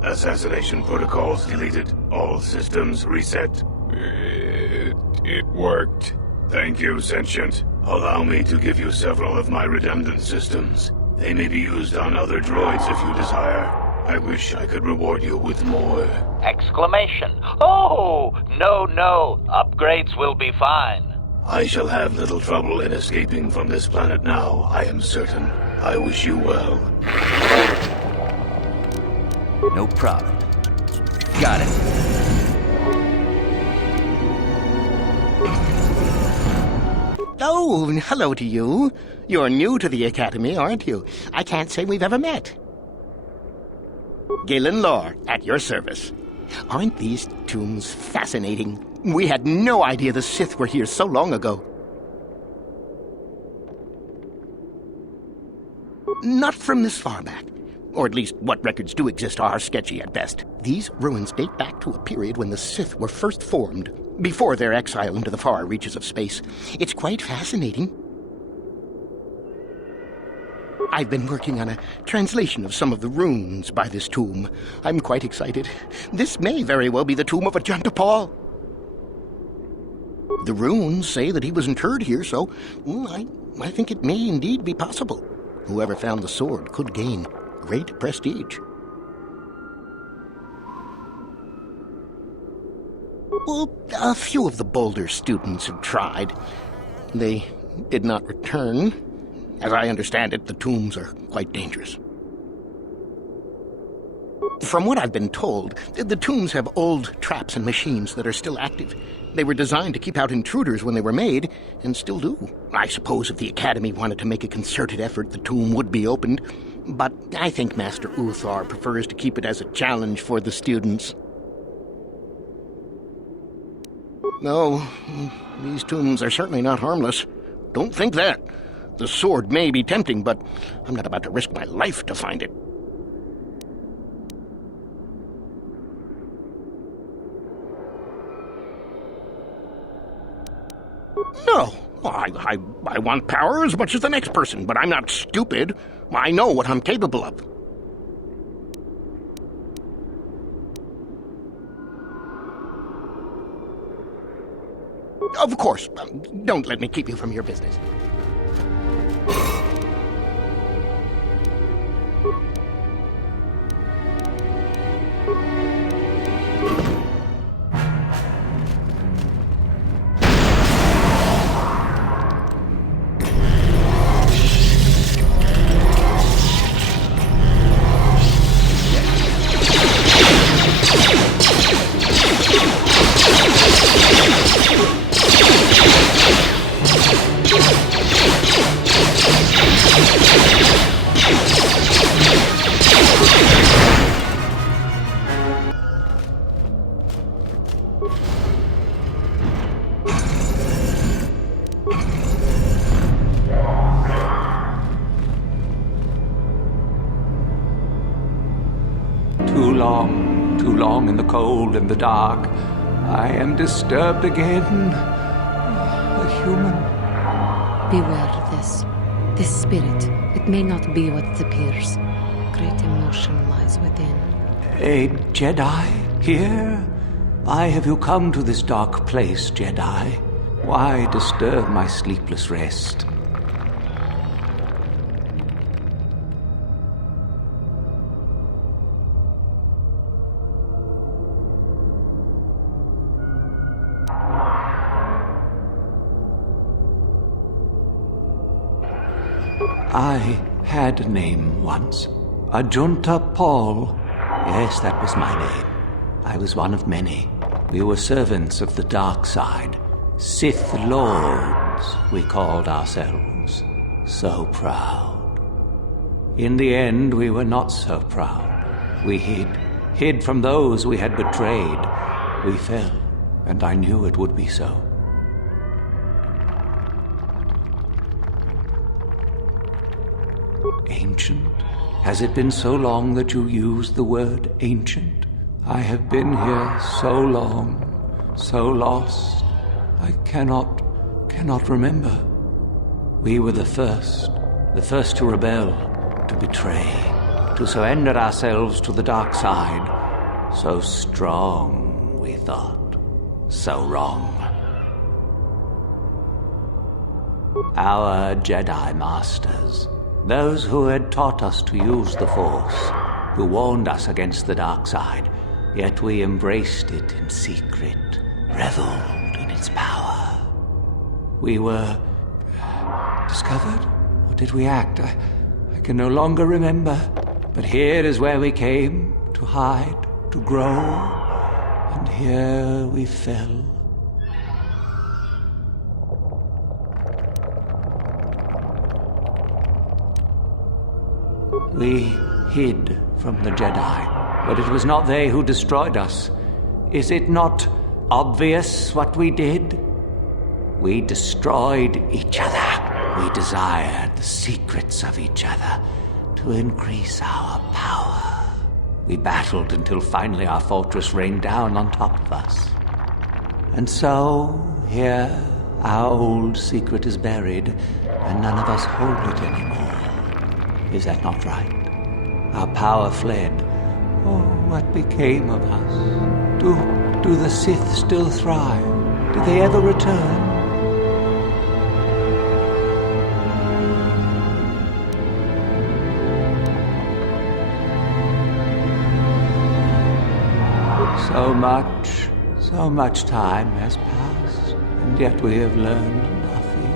Assassination protocols deleted. All systems reset. It worked. Thank you, Sentient. Allow me to give you several of my redundant systems. They may be used on other droids if you desire. I wish I could reward you with more. Exclamation. Oh, no. Upgrades will be fine. I shall have little trouble in escaping from this planet now, I am certain. I wish you well. No problem. Got it. Oh, hello to you. You're new to the Academy, aren't you? I can't say we've ever met. Galen Lore, at your service. Aren't these tombs fascinating? We had no idea the Sith were here so long ago. Not from this far back. Or at least what records do exist are sketchy at best. These ruins date back to a period when the Sith were first formed, before their exile into the far reaches of space. It's quite fascinating. I've been working on a translation of some of the runes by this tomb. I'm quite excited. This may very well be the tomb of Ajanta Paul. The runes say that he was interred here, so I think it may indeed be possible. Whoever found the sword could gain great prestige. Well, a few of the Boulder students have tried. They did not return. As I understand it, the tombs are quite dangerous. From what I've been told, the tombs have old traps and machines that are still active. They were designed to keep out intruders when they were made, and still do. I suppose if the Academy wanted to make a concerted effort, the tomb would be opened. But I think Master Uthar prefers to keep it as a challenge for the students. No, these tombs are certainly not harmless. Don't think that. The sword may be tempting, but I'm not about to risk my life to find it. No, I want power as much as the next person, but I'm not stupid. I know what I'm capable of. Of course, don't let me keep you from your business. Too long in the cold and the dark. I am disturbed again. A human. Beware of this. This spirit, it may not be what it appears. Great emotion lies within. A Jedi here? Why have you come to this dark place, Jedi? Why disturb my sleepless rest? I had a name once. Ajunta Paul. Yes, that was my name. I was one of many. We were servants of the dark side. Sith Lords, we called ourselves. So proud. In the end, we were not so proud. We hid from those we had betrayed. We fell, and I knew it would be so. Ancient? Has it been so long that you used the word ancient? I have been here so long, so lost, I cannot remember. We were the first to rebel, to betray, to surrender ourselves to the dark side. So strong, we thought, so wrong. Our Jedi Masters, those who had taught us to use the Force, who warned us against the dark side, yet we embraced it in secret, reveled in its power. We were discovered? Or did we act? I can no longer remember. But here is where we came, to hide, to grow, and here we fell. We hid from the Jedi, but it was not they who destroyed us. Is it not obvious what we did? We destroyed each other. We desired the secrets of each other to increase our power. We battled until finally our fortress rained down on top of us. And so, here, our old secret is buried, and none of us hold it anymore. Is that not right? Our power fled. Oh, what became of us? Do the Sith still thrive? Did they ever return? So much time has passed, and yet we have learned nothing.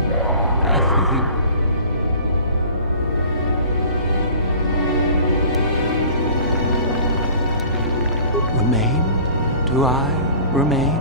Remain? Do I remain?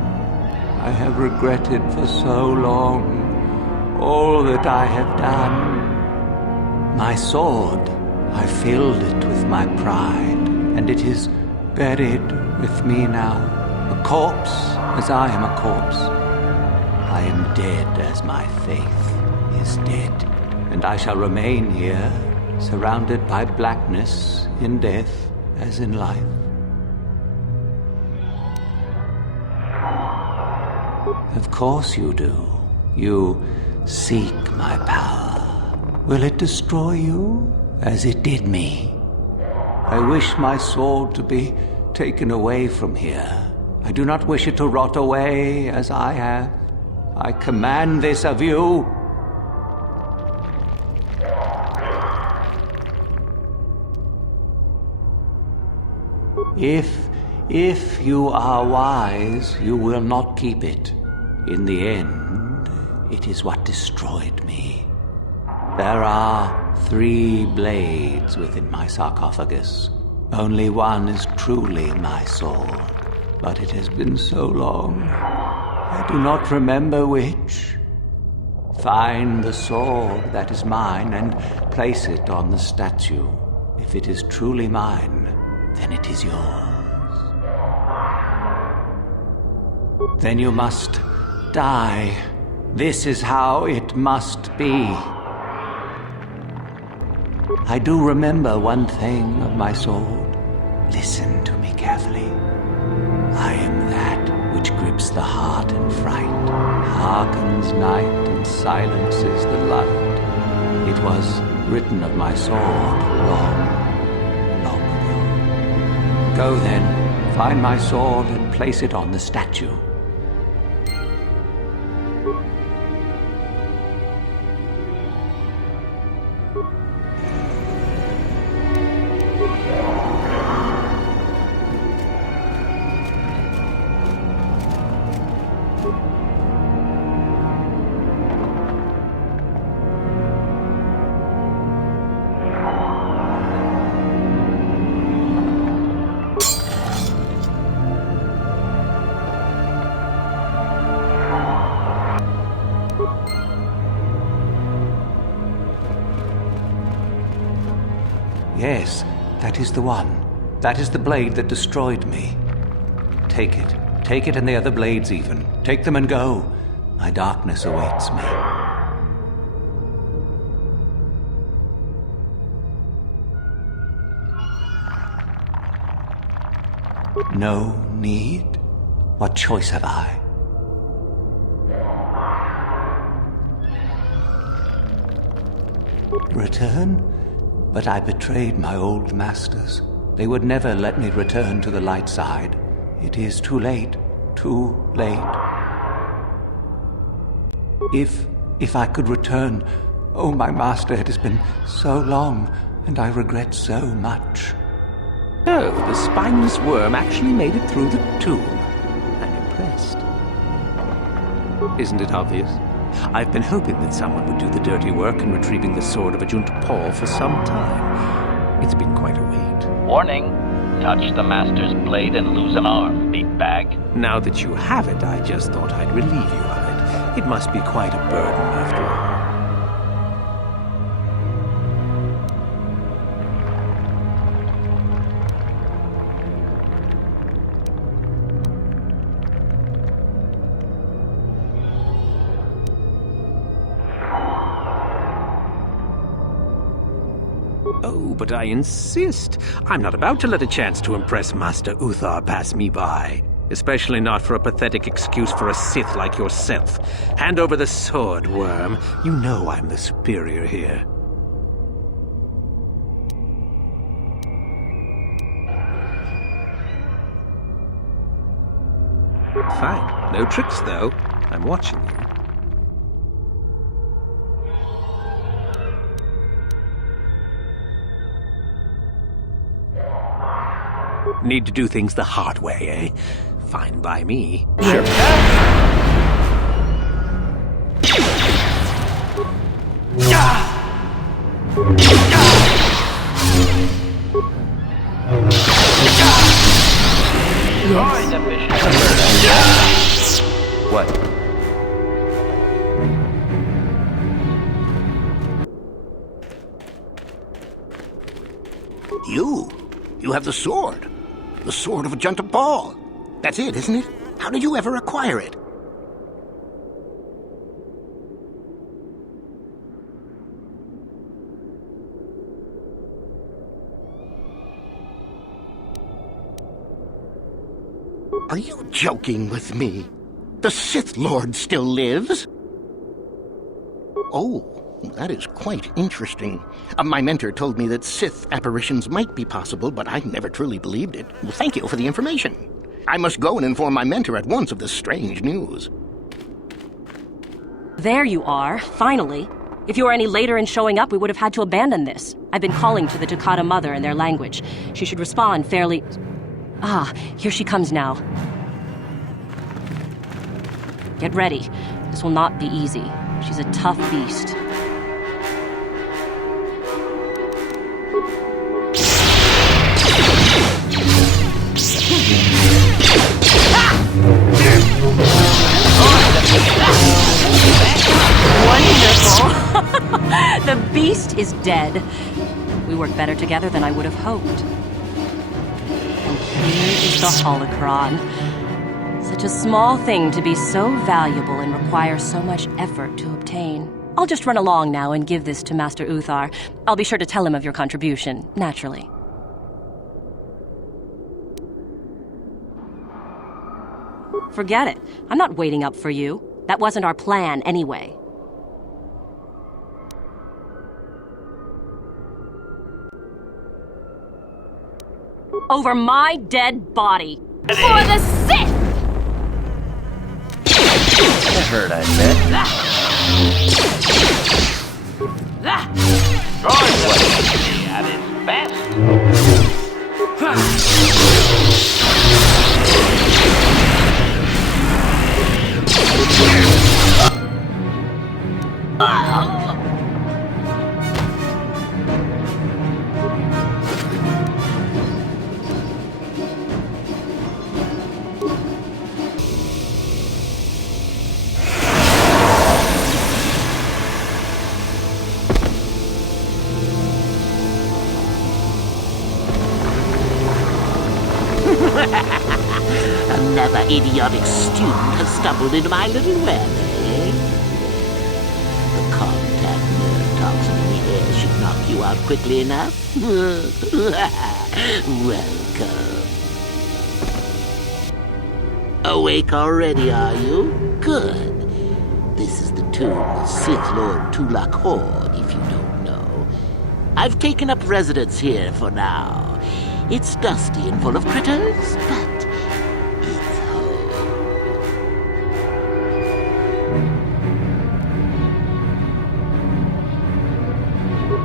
I have regretted for so long all that I have done. My sword, I filled it with my pride, and it is buried with me now. A corpse, as I am a corpse. I am dead as my faith is dead, and I shall remain here, surrounded by blackness in death as in life. Of course you do. You seek my power. Will it destroy you as it did me? I wish my sword to be taken away from here. I do not wish it to rot away as I have. I command this of you. If you are wise, you will not keep it. In the end, it is what destroyed me. There are 3 blades within my sarcophagus. Only one is truly my sword. But it has been so long, I do not remember which. Find the sword that is mine and place it on the statue. If it is truly mine, then it is yours. Then you must die. This is how it must be. I do remember one thing of my sword. Listen to me carefully. I am that which grips the heart in fright, hearkens night and silences the light. It was written of my sword long, long ago. Go then, find my sword and place it on the statue. Yes, that is the one. That is the blade that destroyed me. Take it. Take it and the other blades even. Take them and go. My darkness awaits me. No need? What choice have I? Return? But I betrayed my old masters. They would never let me return to the light side. It is too late. Too late. If I could return... Oh, my master, it has been so long, and I regret so much. Oh, the spineless worm actually made it through the tomb. I'm impressed. Isn't it obvious? I've been hoping that someone would do the dirty work in retrieving the sword of Ajunta Paul for some time. It's been quite a wait. Warning. Touch the master's blade and lose an arm, meatbag. Now that you have it, I just thought I'd relieve you of it. It must be quite a burden after all. Oh, but I insist. I'm not about to let a chance to impress Master Uthar pass me by. Especially not for a pathetic excuse for a Sith like yourself. Hand over the sword, worm. You know I'm the superior here. Fine. No tricks, though. I'm watching you. Need to do things the hard way, eh? Fine by me. Sure. What? You have the sword. The sword of Ajunta Paul. That's it, isn't it? How did you ever acquire it? Are you joking with me? The Sith Lord still lives? Oh, that is quite interesting. My mentor told me that Sith apparitions might be possible, but I never truly believed it. Well, thank you for the information. I must go and inform my mentor at once of this strange news. There you are, finally. If you were any later in showing up, we would have had to abandon this. I've been calling to the Takata mother in their language. She should respond fairly... Ah, here she comes now. Get ready. This will not be easy. She's a tough beast. Wonderful! The beast is dead. We work better together than I would have hoped. And here is the holocron. Such a small thing to be so valuable and require so much effort to obtain. I'll just run along now and give this to Master Uthar. I'll be sure to tell him of your contribution, naturally. Forget it. I'm not waiting up for you. That wasn't our plan anyway. Over my dead body. For the Sith! That hurt, I bet. Droid was at its Another idiotic student has stumbled into my little web, eh? The contact nerve toxin in the air should knock you out quickly enough. Welcome. Awake already, are you? Good. This is the tomb of Sith Lord Tulak Hord, if you don't know. I've taken up residence here for now. It's dusty and full of critters, but it's home.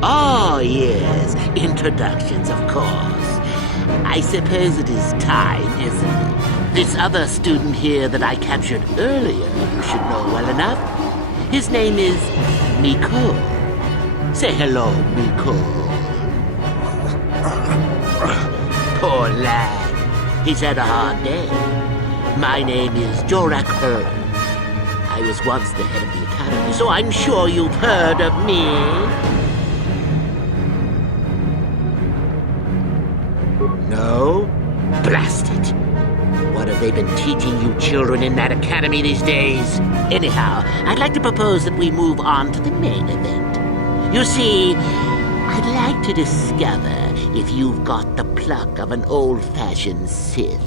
Oh, yes, introductions, of course. I suppose it is time, isn't it? This other student here that I captured earlier, you should know well enough. His name is Miko. Say hello, Miko. Poor lad. He's had a hard day. My name is Jorak Ur. I was once the head of the academy, so I'm sure you've heard of me. No? Blast it. What have they been teaching you children in that academy these days? Anyhow, I'd like to propose that we move on to the main event. You see, I'd like to discover if you've got the pluck of an old-fashioned Sith.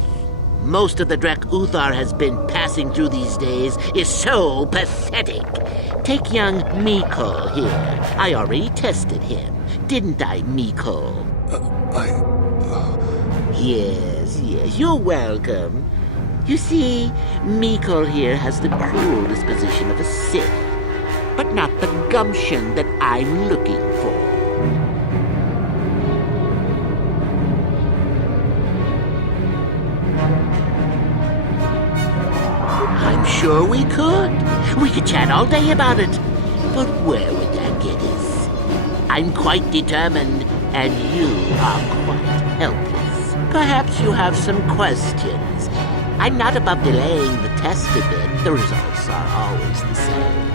Most of the Drek Uthar has been passing through these days is so pathetic. Take young Miko here. I already tested him, didn't I, Miko? Yes, you're welcome. You see, Miko here has the cruel disposition of a Sith, but not the gumption that I'm looking for. I'm sure we could. We could chat all day about it. But where would that get us? I'm quite determined, and you are quite helpless. Perhaps you have some questions. I'm not above delaying the test a bit. The results are always the same.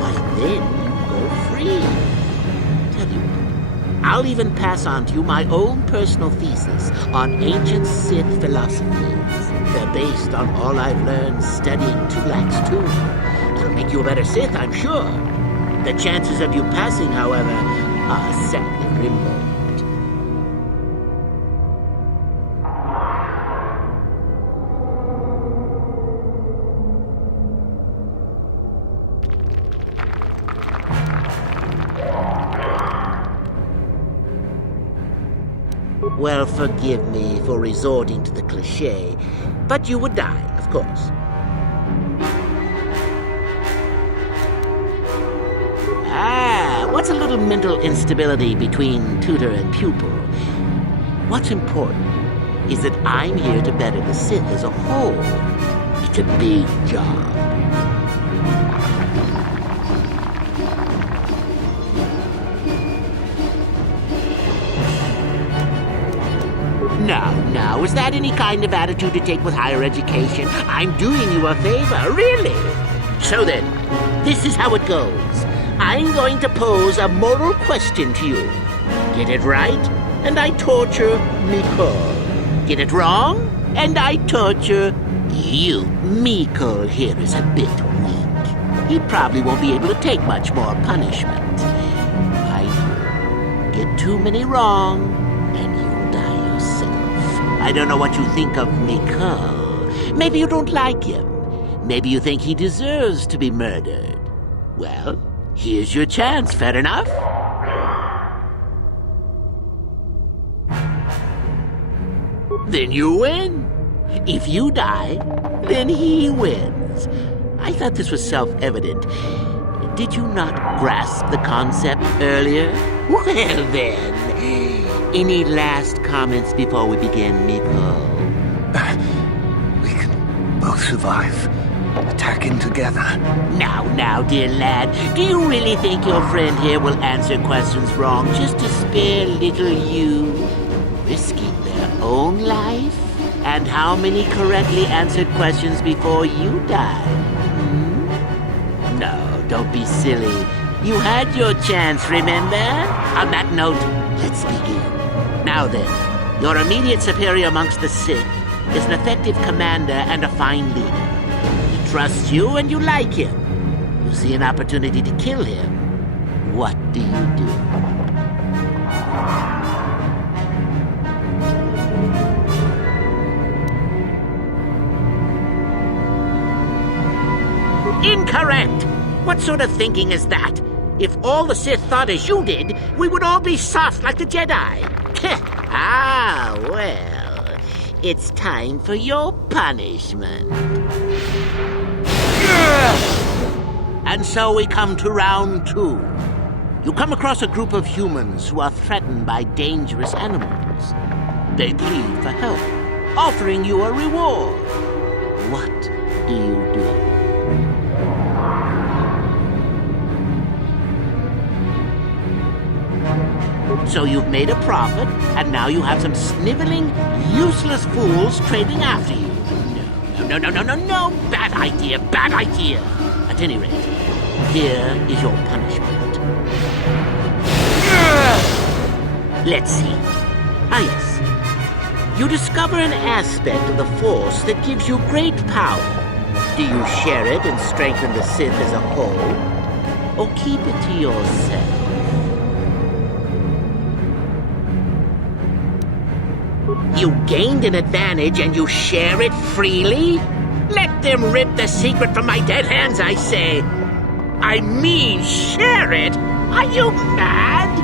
Why then, you go free. Tell you what, I'll even pass on to you my own personal thesis on ancient Sith philosophies. They're based on all I've learned studying Tulak's tomb. It'll make you a better Sith, I'm sure. The chances of you passing, however, are sadly remote. Well, forgive me for resorting to the cliché, but you would die, of course. What's a little mental instability between tutor and pupil? What's important is that I'm here to better the Sith as a whole. It's a big job. Now, is that any kind of attitude to take with higher education? I'm doing you a favor, really. So then, this is how it goes. I'm going to pose a moral question to you. Get it right, and I torture Miko. Get it wrong, and I torture you. Miko here is a bit weak. He probably won't be able to take much more punishment. I know. Get too many wrong, and I don't know what you think of Mikkel. Maybe you don't like him. Maybe you think he deserves to be murdered. Well, here's your chance, fair enough? Then you win. If you die, then he wins. I thought this was self-evident. Did you not grasp the concept earlier? Well then, any last comments before we begin, Mikkel? We can both survive. Attacking together. Now, dear lad, do you really think your friend here will answer questions wrong just to spare little you? Risking their own life? And how many correctly answered questions before you die? No, don't be silly. You had your chance, remember? On that note, let's begin. Now then, your immediate superior amongst the Sith is an effective commander and a fine leader. He trusts you and you like him. You see an opportunity to kill him. What do you do? Incorrect! What sort of thinking is that? If all the Sith thought as you did, we would all be soft like the Jedi. Well, it's time for your punishment. And so we come to round 2. You come across a group of humans who are threatened by dangerous animals. They plead for help, offering you a reward. What do you do? So you've made a profit, and now you have some sniveling, useless fools trading after you. No. Bad idea. At any rate, here is your punishment. Let's see. Yes. You discover an aspect of the Force that gives you great power. Do you share it and strengthen the Sith as a whole? Or keep it to yourself? You gained an advantage and you share it freely? Let them rip the secret from my dead hands, I say. I mean, share it? Are you mad?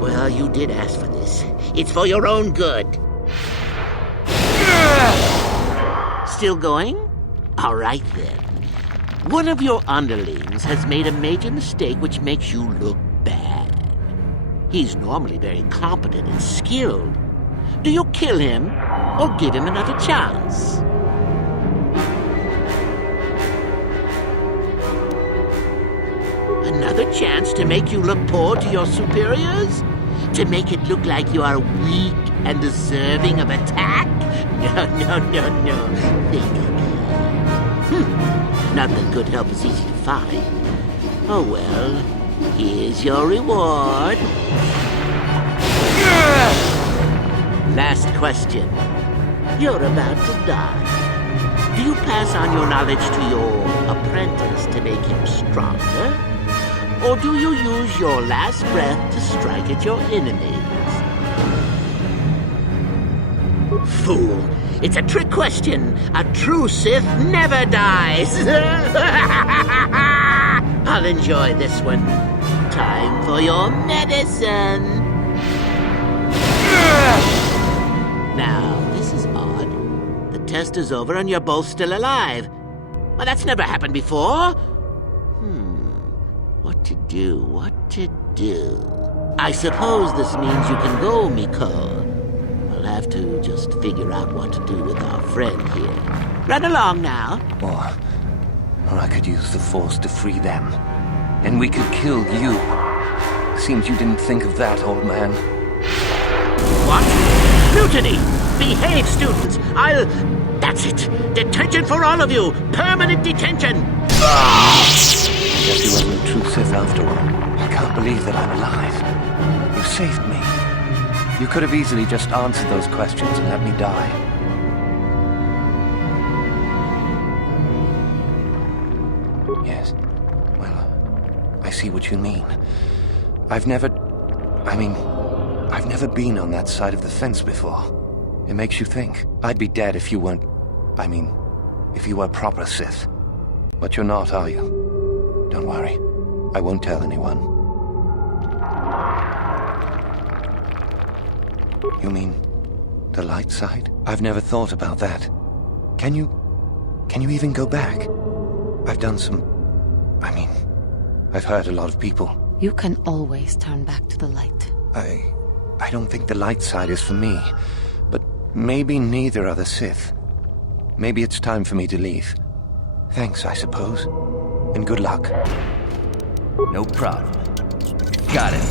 Well, you did ask for this. It's for your own good. Still going? All right, then. One of your underlings has made a major mistake which makes you look bad. He's normally very competent and skilled. Do you kill him or give him another chance? Another chance to make you look poor to your superiors? To make it look like you are weak and deserving of attack? No. Think again. Not that good help is easy to find. Oh well, here's your reward. Last question. You're about to die. Do you pass on your knowledge to your apprentice to make him stronger? Or do you use your last breath to strike at your enemies? Fool! It's a trick question. A true Sith never dies. I'll enjoy this one. Time for your medicine. Now, this is odd. The test is over and you're both still alive. Well, that's never happened before. What to do? I suppose this means you can go, Mikkel. We'll have to just figure out what to do with our friend here. Run along now. Or I could use the Force to free them. And we could kill you. Seems you didn't think of that, old man. What? Mutiny! Behave, students! That's it! Detention for all of you! Permanent detention! Guess he wasn't a true Sith after all. I can't believe that I'm alive. You saved me. You could have easily just answered those questions and let me die. Yes. Well, I see what you mean. I've never been on that side of the fence before. It makes you think. I'd be dead if you weren't... if you were proper Sith. But you're not, are you? Don't worry. I won't tell anyone. You mean the light side? I've never thought about that. Can you even go back? I've done some... I've hurt a lot of people. You can always turn back to the light. I don't think the light side is for me. But maybe neither are the Sith. Maybe it's time for me to leave. Thanks, I suppose. And good luck. No problem. Got it.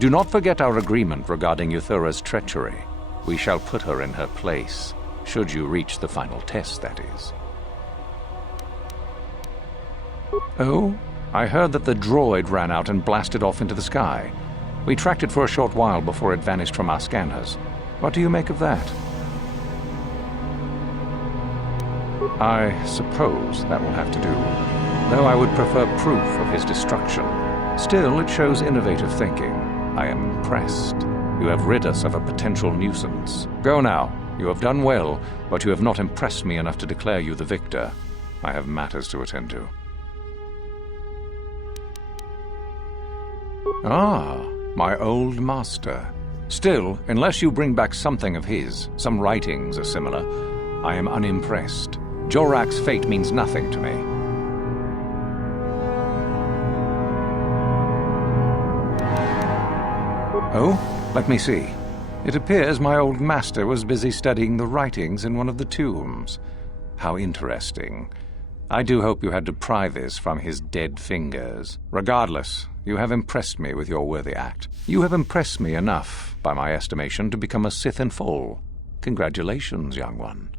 Do not forget our agreement regarding Euthura's treachery. We shall put her in her place, should you reach the final test, that is. Oh, I heard that the droid ran out and blasted off into the sky. We tracked it for a short while before it vanished from our scanners. What do you make of that? I suppose that will have to do, though I would prefer proof of his destruction. Still, it shows innovative thinking. I am impressed. You have rid us of a potential nuisance. Go now. You have done well, but you have not impressed me enough to declare you the victor. I have matters to attend to. Ah, my old master. Still, unless you bring back something of his, some writings or similar, I am unimpressed. Jorak's fate means nothing to me. Oh, let me see. It appears my old master was busy studying the writings in one of the tombs. How interesting. I do hope you had to pry this from his dead fingers. Regardless, you have impressed me with your worthy act. You have impressed me enough, by my estimation, to become a Sith in full. Congratulations, young one.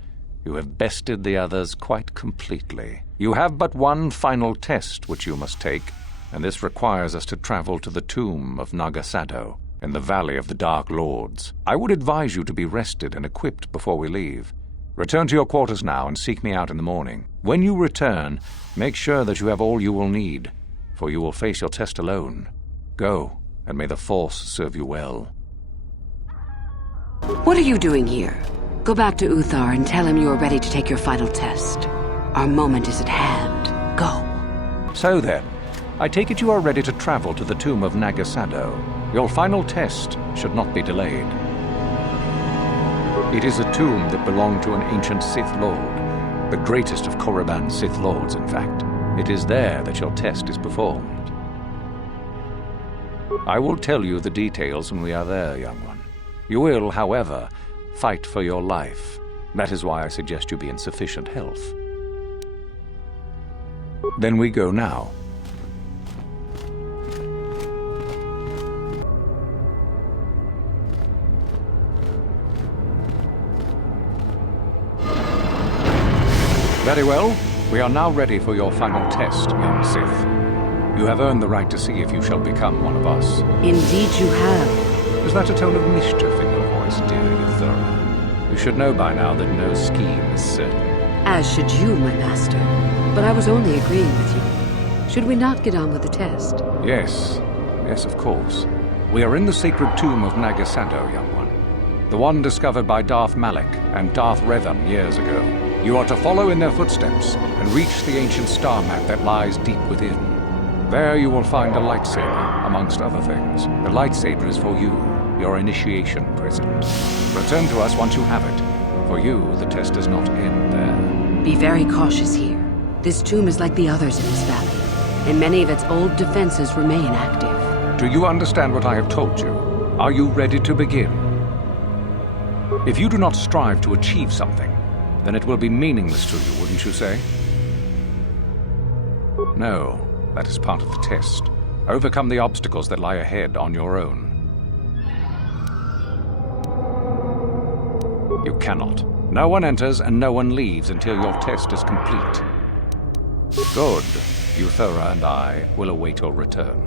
You have bested the others quite completely. You have but one final test which you must take, and this requires us to travel to the tomb of Nagasado, in the Valley of the Dark Lords. I would advise you to be rested and equipped before we leave. Return to your quarters now and seek me out in the morning. When you return, make sure that you have all you will need, for you will face your test alone. Go, and may the Force serve you well. What are you doing here? Go back to Uthar and tell him you are ready to take your final test. Our moment is at hand. Go. So then, I take it you are ready to travel to the tomb of Nagasado. Your final test should not be delayed. It is a tomb that belonged to an ancient Sith Lord, the greatest of Korriban's Sith Lords, in fact. It is there that your test is performed. I will tell you the details when we are there, young one. You will, however, fight for your life. That is why I suggest you be in sufficient health. Then we go now. Very well. We are now ready for your final test, young Sith. You have earned the right to see if you shall become one of us. Indeed you have. Is that a tone of mischief in your voice, dear Euthura? You should know by now that no scheme is certain. As should you, my master. But I was only agreeing with you. Should we not get on with the test? Yes. Yes, of course. We are in the sacred tomb of Nagasado, young one. The one discovered by Darth Malak and Darth Revan years ago. You are to follow in their footsteps and reach the ancient star map that lies deep within. There you will find a lightsaber, amongst other things. The lightsaber is for you, your initiation present. Return to us once you have it. For you, the test does not end there. Be very cautious here. This tomb is like the others in this valley, and many of its old defenses remain active. Do you understand what I have told you? Are you ready to begin? If you do not strive to achieve something, then it will be meaningless to you, wouldn't you say? No, that is part of the test. Overcome the obstacles that lie ahead on your own. You cannot. No one enters and no one leaves until your test is complete. Good. Euthura and I will await your return.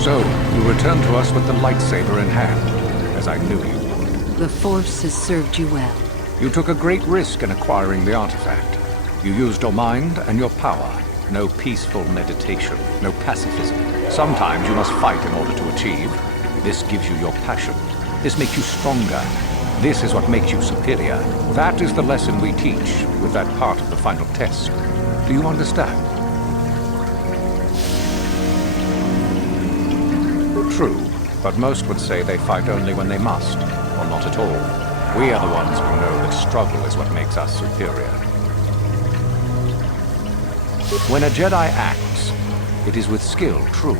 So, you returned to us with the lightsaber in hand, as I knew you would. The Force has served you well. You took a great risk in acquiring the artifact. You used your mind and your power. No peaceful meditation, no pacifism. Sometimes you must fight in order to achieve. This gives you your passion. This makes you stronger. This is what makes you superior. That is the lesson we teach with that part of the final test. Do you understand? True, but most would say they fight only when they must, or not at all. We are the ones who know that struggle is what makes us superior. When a Jedi acts, it is with skill, true,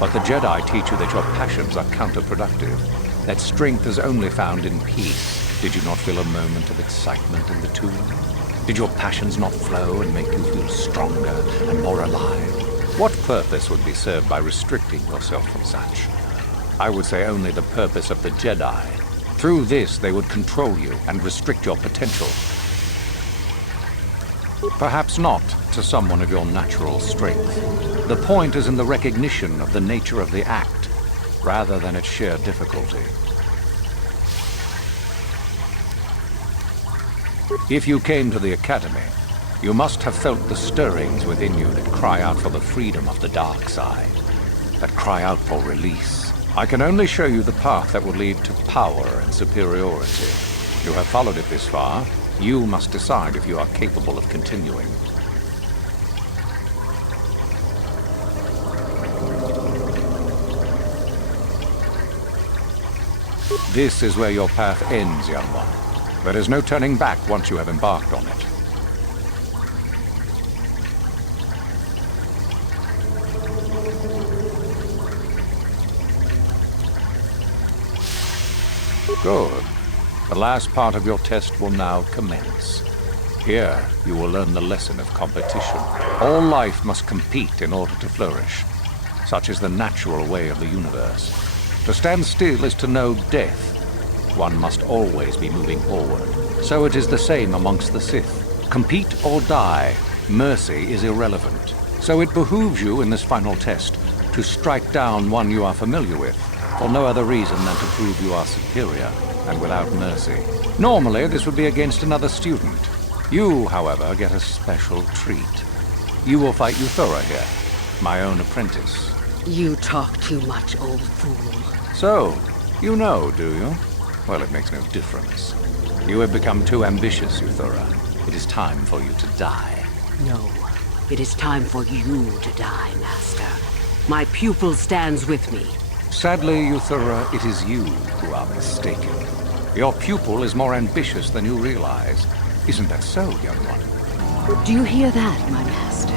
but the Jedi teach you that your passions are counterproductive, that strength is only found in peace. Did you not feel a moment of excitement in the tomb? Did your passions not flow and make you feel stronger and more alive? What purpose would be served by restricting yourself from such? I would say only the purpose of the Jedi. Through this, they would control you and restrict your potential. Perhaps not to someone of your natural strength. The point is in the recognition of the nature of the act, rather than its sheer difficulty. If you came to the Academy, you must have felt the stirrings within you that cry out for the freedom of the dark side, that cry out for release. I can only show you the path that will lead to power and superiority. You have followed it this far. You must decide if you are capable of continuing. This is where your path ends, young one. There is no turning back once you have embarked on it. Good. The last part of your test will now commence. Here, you will learn the lesson of competition. All life must compete in order to flourish. Such is the natural way of the universe. To stand still is to know death. One must always be moving forward. So it is the same amongst the Sith. Compete or die. Mercy is irrelevant. So it behooves you in this final test to strike down one you are familiar with, for no other reason than to prove you are superior and without mercy. Normally, this would be against another student. You, however, get a special treat. You will fight Euthura here, my own apprentice. You talk too much, old fool. So, you know, do you? Well, it makes no difference. You have become too ambitious, Euthura. It is time for you to die. No, it is time for you to die, Master. My pupil stands with me. Sadly, Euthura, it is you who are mistaken. Your pupil is more ambitious than you realize. Isn't that so, young one? Do you hear that, my master?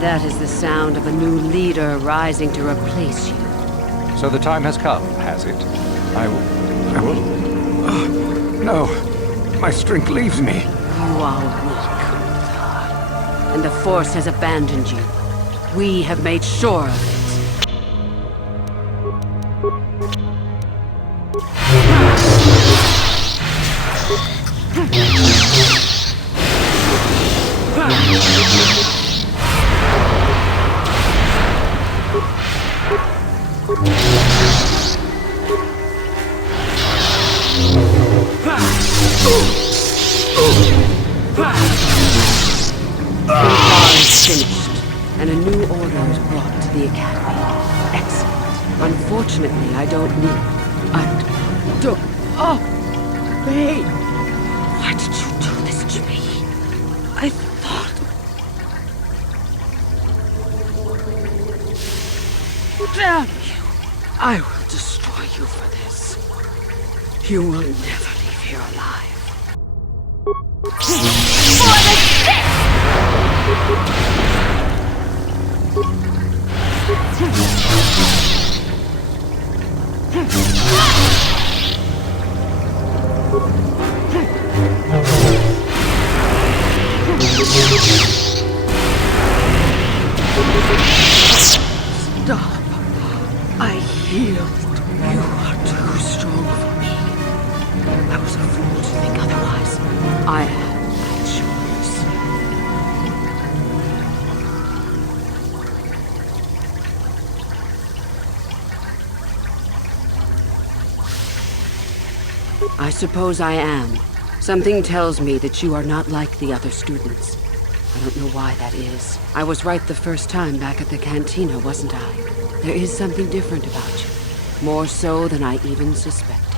That is the sound of a new leader rising to replace you. So the time has come, has it? I will... No. My strength leaves me. You are weak, Uthar. And the Force has abandoned you. We have made sure of it. Finished, and a new order is brought to the Academy. Excellent. Unfortunately, I don't need... Oh! Wait! Why did you do this to me? I thought... Damn you! I will destroy you for this. You will never leave here alive. For the Sith! Stop. I yield. You are too strong for me. I was a fool to think otherwise. I had my choice. I suppose I am. Something tells me that you are not like the other students. I don't know why that is. I was right the first time back at the cantina, wasn't I? There is something different about you. More so than I even suspected.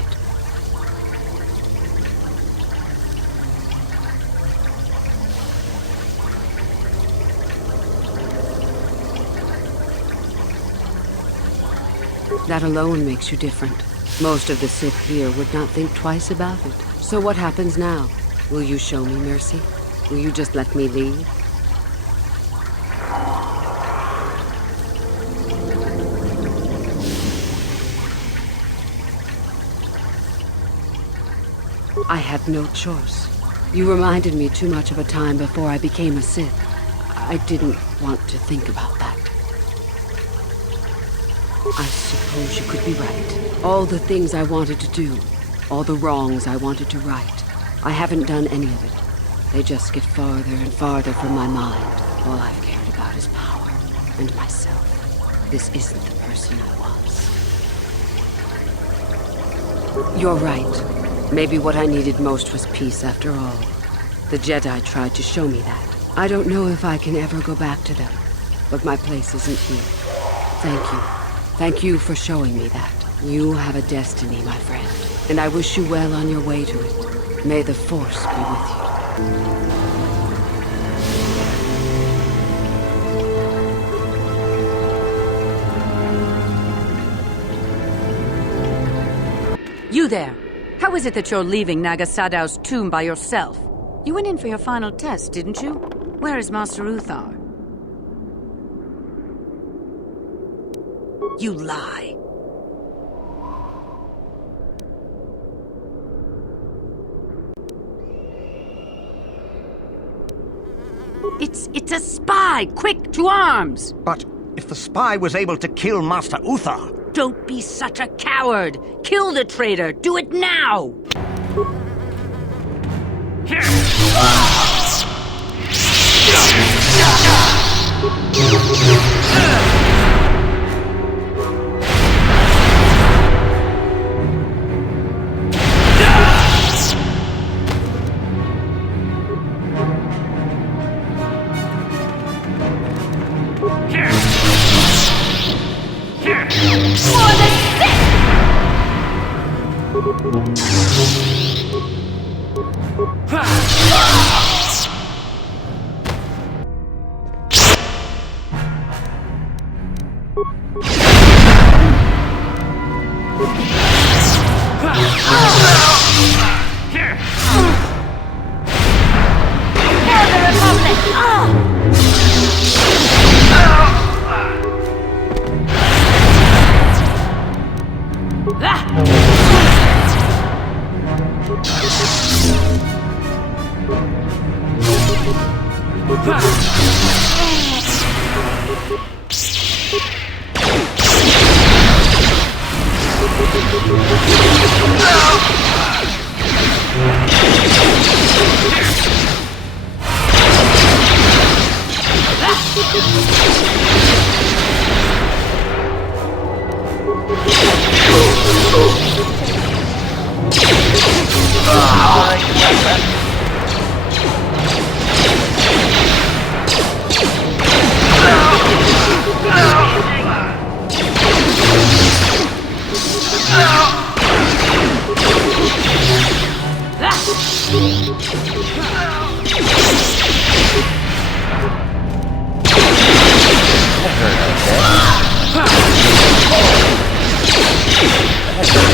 That alone makes you different. Most of the Sith here would not think twice about it. So what happens now? Will you show me mercy? Will you just let me leave? I had no choice. You reminded me too much of a time before I became a Sith. I didn't want to think about that. I suppose you could be right. All the things I wanted to do, all the wrongs I wanted to right, I haven't done any of it. They just get farther and farther from my mind. All I've cared about is power and myself. This isn't the person I was. You're right. Maybe what I needed most was peace after all. The Jedi tried to show me that. I don't know if I can ever go back to them, but my place isn't here. Thank you. Thank you for showing me that. You have a destiny, my friend, and I wish you well on your way to it. May the Force be with you. You there! How is it that you're leaving Naga Sadow's tomb by yourself? You went in for your final test, didn't you? Where is Master Uthar? You lie. It's a spy! Quick, to arms! But if the spy was able to kill Master Uthar... Don't be such a coward! Kill the traitor! Do it now! For the Sith! That hurt, okay?